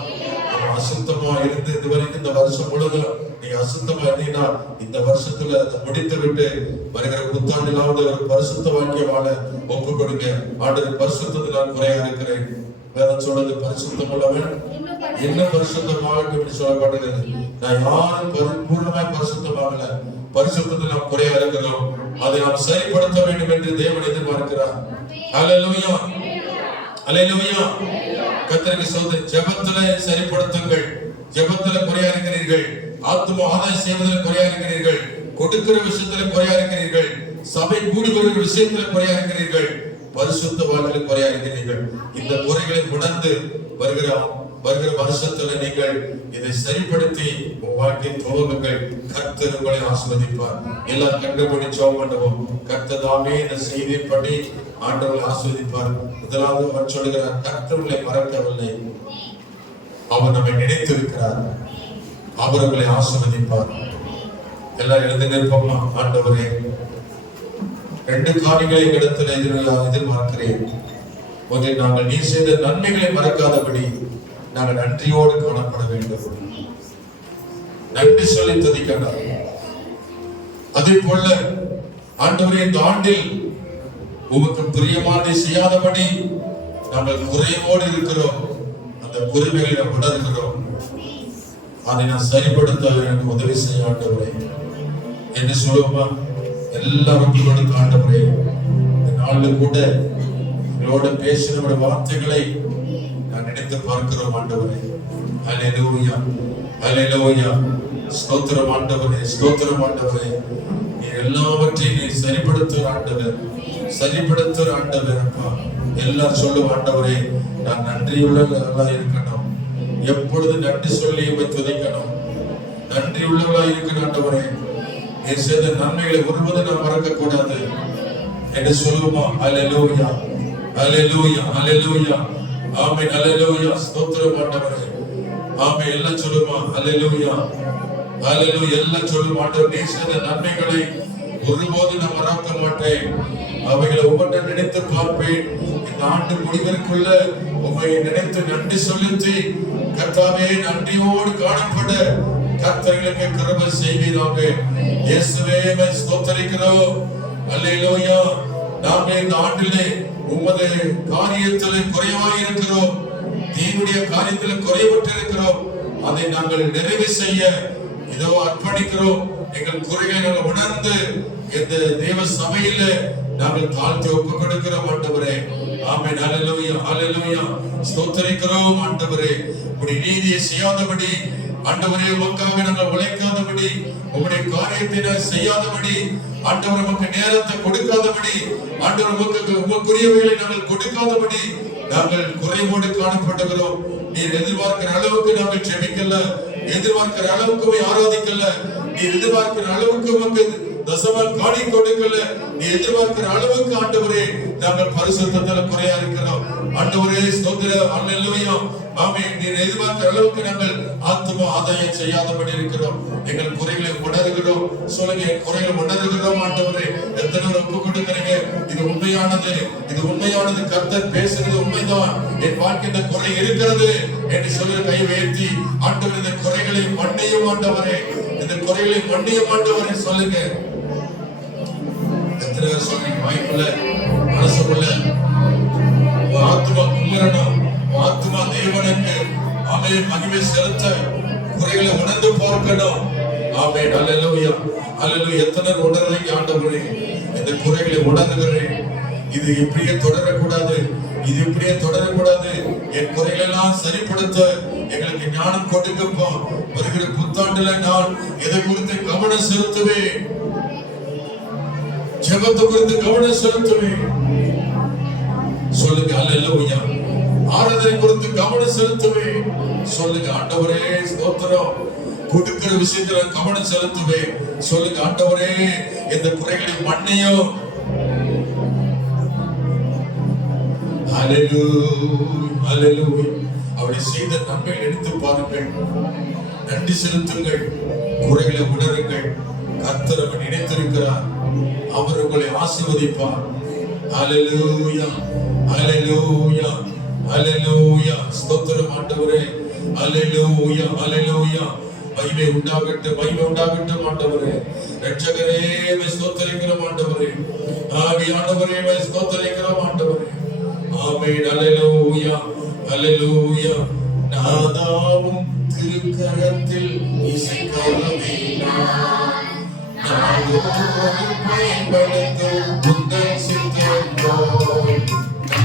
அசுத்தமா இருந்து இதுவரைக்கும் இந்த வருஷம் முழுவதும் நீங்க அசுத்தமா இருந்தீங்கன்னா இந்த வருஷத்துல அதை முடித்து விட்டு வருகிற புத்தாண்டிலாவது ஒரு பரிசுத்த வாழ்க்கை வாழ ஒப்பு கொடுங்க. ஆண்டவர் பரிசுத்தத்தில் நான் குறையா இருக்கிறேன். வேதம் சொல்றது பரிசுத்தம் உள்ளவன் என்ன பரிசுத்தமாகட்டும் என்று சொல்லப்படுகிறது. நான் யாரும் பூர்ணமாய் பரிசுத்தமாகல, பரிசுத்தத்தில் நாம் குறையா இருக்கிறோம். அதை நாம் சரிப்படுத்த வேண்டும் என்று தேவன் எதிர்பார்க்கிறார். அல்லேலூயா, அல்லேலூயா. கர்த்தருக்கு ஸ்தோத்திரம். ஜெபத்திலே சரிப்படுத்துங்கள். ஜெபத்திலே குறையா இருக்கிறீர்கள், ஆத்தும ஆதாயம் செய்வதில் குறையா இருக்கிறீர்கள், கொடுக்கிற விஷயத்திலே குறையா இருக்கிறீர்கள், சபை கூடி வருகிற விஷயத்திலே குறையா இருக்கிறீர்கள், பரிசுத்த வாழ்க்கையில் குறையா இருக்கிறீர்கள். இந்த குறைகளை உணர்ந்து வருகிற வருஷத்துல நீங்கள் இதை சரிப்படுத்தி வாழ்க்கை துவங்குங்கள். கர்த்தர் உங்களை ஆசீர்வதிப்பார். எல்லாம் கண்டுபிடி ஜெபம் பண்ணுவோம். கர்த்தர் தாமே இந்த செய்திப்படி ஆண்டவரை ஆசீர்வதிப்பார். முதலாவது அவர் சொல்லுகிறார், கர்த்தர் உங்களை மறக்கவில்லை, அவர் நம்மை நினைத்திருக்கிறார், அவர் உங்களை ஆசீர்வதிப்பார். எல்லாம் எழுந்து நிற்போமா? ஆண்டவரே, 2 காரியங்களை இடத்துல எதிர்பார்க்கிறேன். ஒன்றில் நாங்கள் நீ செய்த நன்மைகளை மறக்காதபடி நாங்கள் நன்றியோடு காணப்பட வேண்டும். நன்றி சொல்லி துதிக்கணும். அதே போல ஆண்டவரே, இந்த ஆண்டில் உமக்கு பிரியமானதை செய்யாதபடி நாங்கள் குறைவோடு இருக்கிறோம். அந்த குறைகளை நாம் உணர்கிறோம். அதை நான் சரிப்படுத்த எனக்கு உதவி செய்ய ஆண்டவரே என்று சொல்லுவோமா? எல்லாருக்கும் கொடுத்த ஆண்டவரே, இந்த நாளில் கூட எங்களோட பேசின வார்த்தைகளை நான் நினைத்து பார்க்கிறோம் ஆண்டவரே. அல்லேலூயா, அல்லேலூயா. ஸ்தோத்திரம் ஆண்டவரே, ஸ்தோத்திரம் ஆண்டவரே. நீ எல்லாவற்றையும் நீ சரிப்படுத்துகிற ஆண்டவர், சரிப்படுத்துகிற ஆண்டவர். அப்பா, எல்லாரும் சொல்லும் ஆண்டவரே, நான் நன்றியுள்ளவர்களாக இருக்கணும். எப்பொழுது நன்றி சொல்லி துதிக்கணும். நன்றி உள்ளவர்களாக இருக்கணும் ஆண்டவரே. நீ செய்த நன்மைகளை ஒருவரும் நான் மறக்க கூடாது என்று சொல்லுமா? அல்லேலூயா, அல்லேலூயா, அல்லேலூயா. ஆமென், அல்லேலூயா. ஸ்தோத்திரம் ஆண்டவரே. ஆமென். எல்லாம் சொல்லுமா? அல்லேலூயா, அல்லேலூயா. எல்லாம் சொல்லும் ஆண்டவர், நீ செய்த நன்மைகளை ஒருபோது நான் மறக்க மாட்டேன். அவைகளை ஒவ்வொன்றும் நினைத்து பார்ப்பேன். இந்த ஆண்டு முடிவிற்குள்ள உண்மை நினைத்து நன்றி செலுத்தி கர்த்தாவே நன்றியோடு காணப்பட கர்த்தர்களுக்கு கிருபை செய்வீராக. இயேசுவே, ஸ்தோத்திரிக்கிறோம். அல்லேலூயா. நாங்கள் இந்த ஆண்டிலே உமது காரியத்திலே குறைவாய் இருக்கிறோம், தேவனுடைய காரியத்தில் குறைபட்டு இருக்கிறோம். அதை நாங்கள் நிறைவு செய்ய இதோ அர்ப்பணிக்கிறோம். எங்கள் குறைகளை நாங்கள் உணர்ந்து இந்த தேவ சபையில நாங்கள் தாழ்த்தி ஒப்பு கொடுக்கிறோம் ஆண்டவரே. ஆமென். ஹல்லேலூயா, ஹல்லேலூயா. ஸ்தோத்திரிக்கிறோம் ஆண்டவரே. உம்முடைய நீதியை செய்யாதபடி ஆண்டவரே, உமக்காக நாங்கள் உழைக்காதபடி, உம்முடைய காரியத்தை நாங்கள் செய்யாதபடி, ஆண்டவர் நமக்கு நேரத்தை கொடுக்காதபடி, ஆண்டவர் உமக்குரியவைகளை நாங்கள் கொடுக்காதபடி நாங்கள் குறைவோடு காணப்படுகிறோம். நீர் எதிர்பார்க்கிற அளவுக்கு நாங்கள் ஜெபிக்கல, எதிர்பார்க்கிற அளவுக்கு ஆராதிக்கல, நீர் எதிர்பார்க்கிற அளவுக்கு உமக்கு தசமன் காணி கொடுக்கல, நீ எதிர்பார்க்கிற அளவுக்கு ஆண்டவரே நாங்கள் பரிசுத்தத்துல குறையா இருக்கிறோம். ஆண்டவரே ஸ்தோத்திரம், அல்லேலூயா. ஆமென். நீர் எதிர்பார்க்கிற அளவுக்கு நாங்கள் ஆத்தும ஆதாயம் செய்யாதபடி இருக்கிறோம். எங்கள் குறைகளை உணர்கிறோம். சொல்லுங்க, குறைகள் உணர்கிறோம் ஆண்டவரே. எத்தனை ஒப்பு கொடுக்கிறீங்க? இது உண்மையானது, இது உண்மையானது. கர்த்தர் பேசுறது உண்மைதான். என் வாழ்க்கையில் குறை இருக்கிறது என்று சொல்லி கை உயர்த்தி ஆண்டவர் இந்த குறைகளை மன்னியும் ஆண்டவரே, இந்த குறைகளை மன்னியும் ஆண்டவரே சொல்லுங்க. எத்தனை பேர் சொல்றீங்க? வாய்ப்புல மனசுக்குள்ள ஆத்மா கும்பிடணும், ஆத்மா தேவனுக்கு ஆமென் மகிமை செலுத்த குறைகளை உணர்ந்து பார்க்கணும். ஆமென். அல்லேலூயா, அல்லேலூயா. எத்தனை உணர்றீங்க ஆண்டவரே? இந்த குறைகளை உணர்கிறேன். இது இப்படியே தொடரக்கூடாது, இது இப்படியே தொடரக்கூடாது. என் குறைகளெல்லாம் சரிப்படுத்த எங்களுக்கு ஞானம் கொடுக்கப்பா. வருகிற புத்தாண்டுல நான் எதை குறித்து கவனம் செலுத்துவேன்? ஜெபத்தை குறித்து கவனம் செலுத்துவேன். சொல்லுங்க, அல்லேலூயா. ஆராதனை குறித்து கவனம் செலுத்துவேன். சொல்லுங்க, ஆண்டவரே ஸ்தோத்திரம். கொடுக்கிற விஷயத்துல கவனம் செலுத்துவேன். சொல்லுங்க, ஆண்டவரே இந்த குறைகளை மன்னியும். அல்லேலூயா, அல்லேலூயா. அவரை செய்த நன்மை எடுத்து பாருங்கள், நன்றி செலுத்துங்கள், குறைகளை உணருங்கள். கர்த்தர் அவர் நினைத்திருக்கிறார், அவர் உங்களை ஆசீர்வதிப்பார். அல்லேலூயா, அல்லேலூயா, அல்லேலூயா. ஸ்தோத்திரம் ஆண்டவரே. அல்லேலூயா, அல்லேலூயா. மகிமை உண்டாகட்டும், மகிமை உண்டாகட்டும் ஆண்டவரே. இரட்சகரே ஸ்தோத்திரிக்கிறோம் ஆண்டவரே. ஆவியானவரே ஸ்தோத்திரிக்கிறோம் ஆண்டவரே. ஆமென். அல்லேலூயா, அல்லேலூயா. நாதாவும் திருக்கரத்தில் இசைக்கருவி நான் பயன்படுத்தும் புத்தன் சித்தம் போல்.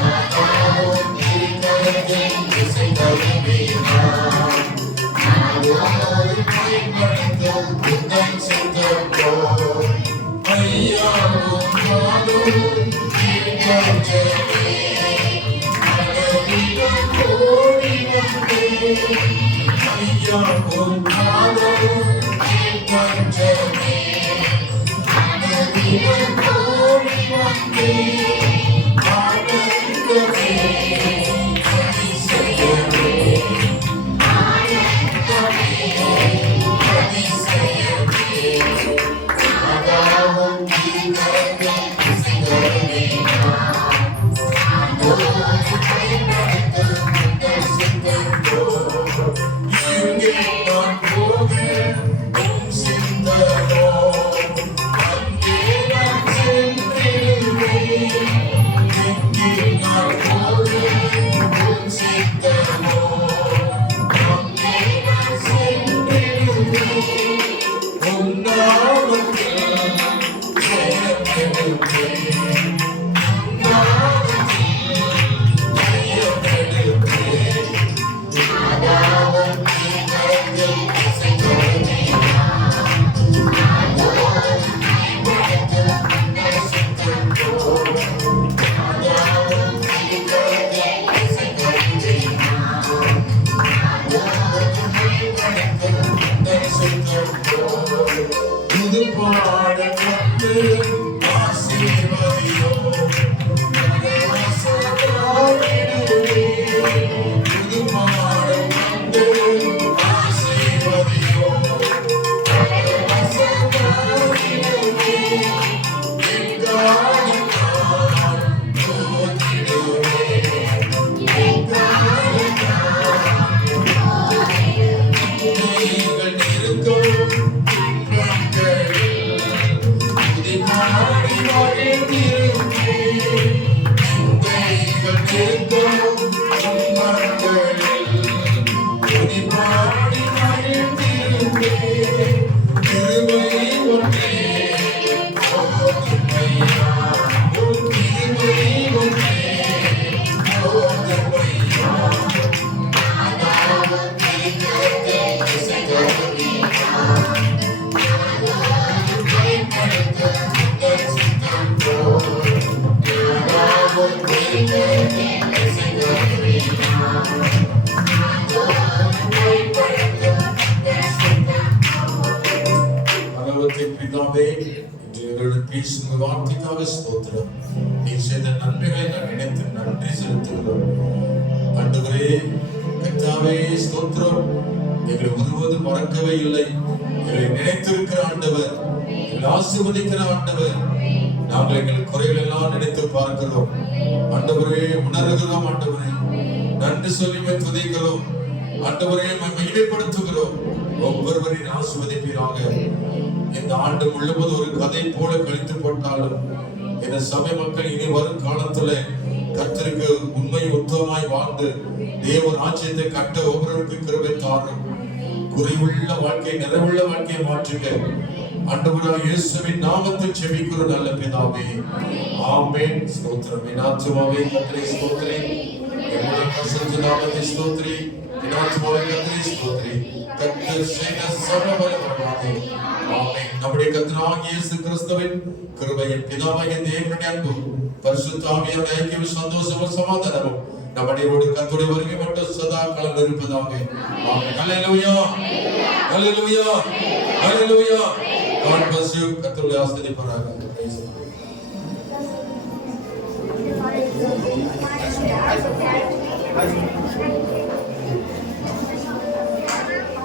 நாதாவும் திருக்கரத்தில் இசைக்கருவி நான் பயன்படுத்தும் புத்தன் சித்தம் போல். ஐயாவும் நானும் திருக்கரத்திலே ஐயாவும் நானும் திருக்கரத்திலே கோடி வந்தே ஆனந்தமே அதிசயமே ஆனந்தமே அதிசயமே நாதாவும் திருக்கரத்தில் இசைக்கருவி ஆண்டோடு பயன்படுத்தும் புத்தன் சித்தம் போல். எங்கே நான் போகிறேன் உம் சித்தமோ, அங்கே நான் சென்றிடுவேன். எங்கே நான் போகிறேன் உம் சித்தமோ, அங்கே நான் சென்றிடுவேன். உம் நாமத்தில் ஜெயம் எடுப்பேன், உம் நாமத்தில் ஜெயம் எடுப்பேன். நாதாவும் திருக்கரத்தில் இசைக்கருவி நாதோடு பயன்படுத்தும் புத்தன் சித்தம் போல். நாதாவும் திருக்கரத்தில் இசைக்கருவி பரலோகத்தின் பிதாவே, இன்று எங்களோடு பேசும் வார்த்தைக்காக ஸ்தோத்திரம். நீர் செய்த நன்மைகளை நான் நினைத்து நன்றி செலுத்துகிறோம். ஆண்டவரே, கர்த்தாவே ஸ்தோத்திரம். எங்களை ஒருபோதும் மறக்கவே இல்லை. எங்களை நினைத்திருக்கிற ஆண்டவர், எங்களை ஆசீர்வதிக்கிற ஆண்டவர். நாங்கள் எங்கள் குறைகள் எல்லாம் நினைத்து பார்க்கிறோம் ஆண்டவரே, உணர்கிறோம் ஆண்டவரே. நன்றி சொல்லி துதிக்கிறோம் ஆண்டவரே, மகிமைப்படுத்துகிறோம். ஒவ்வொருவரையும் ஆசீர்வதிப்பீராக. இந்த ஆண்டு முழுவதும் ஒரு கதை போல கழித்து போட்டாலும் இந்த சபை மக்கள் இனி வரும் காலத்துல கர்த்தருக்கு உண்மை உத்தமமாய் வாழ்ந்து தேவ ராஜ்யத்தை கட்ட ஒவ்வொருவருக்கும் கிருபை தாரும். குறைவுள்ள வாழ்க்கை நிறைவுள்ள வாழ்க்கையை மாற்றுங்க. ஆண்டவராகிய இயேசுவின் நாமத்தில் ஜெபிக்கிறோம் நல்ல பிதாவே, ஆமென். ஸ்தோத்திரம். என் ஆத்துமாவே கர்த்தரை ஸ்தோத்திரி, என்னுடைய பரிசுத்த நாமத்தை ஸ்தோத்திரி. என் ஆத்துமாவே கர்த்தரை ஸ்தோத்திரி. கர்த்தர் செய்த சகல வல்லமையை. ஆமென். நம்முடைய கர்த்தராகிய இயேசு கிறிஸ்துவின் கிருபையும் பிதாவாகிய தேவனுடைய அன்பும் பரிசுத்த ஆவியானவருடைய ஐக்கியமும் சந்தோஷமும் சமாதானமும் நம்முடைய கர்த்தருடைய வருகை மட்டும் சதா காலம் இருப்பதாக. ஆமென். ஹல்லேலூயா, ஹல்லேலூயா, ஹல்லேலூயா. God bless you. கர்த்தருடைய ஆசீர்வாதம் பெறுங்க.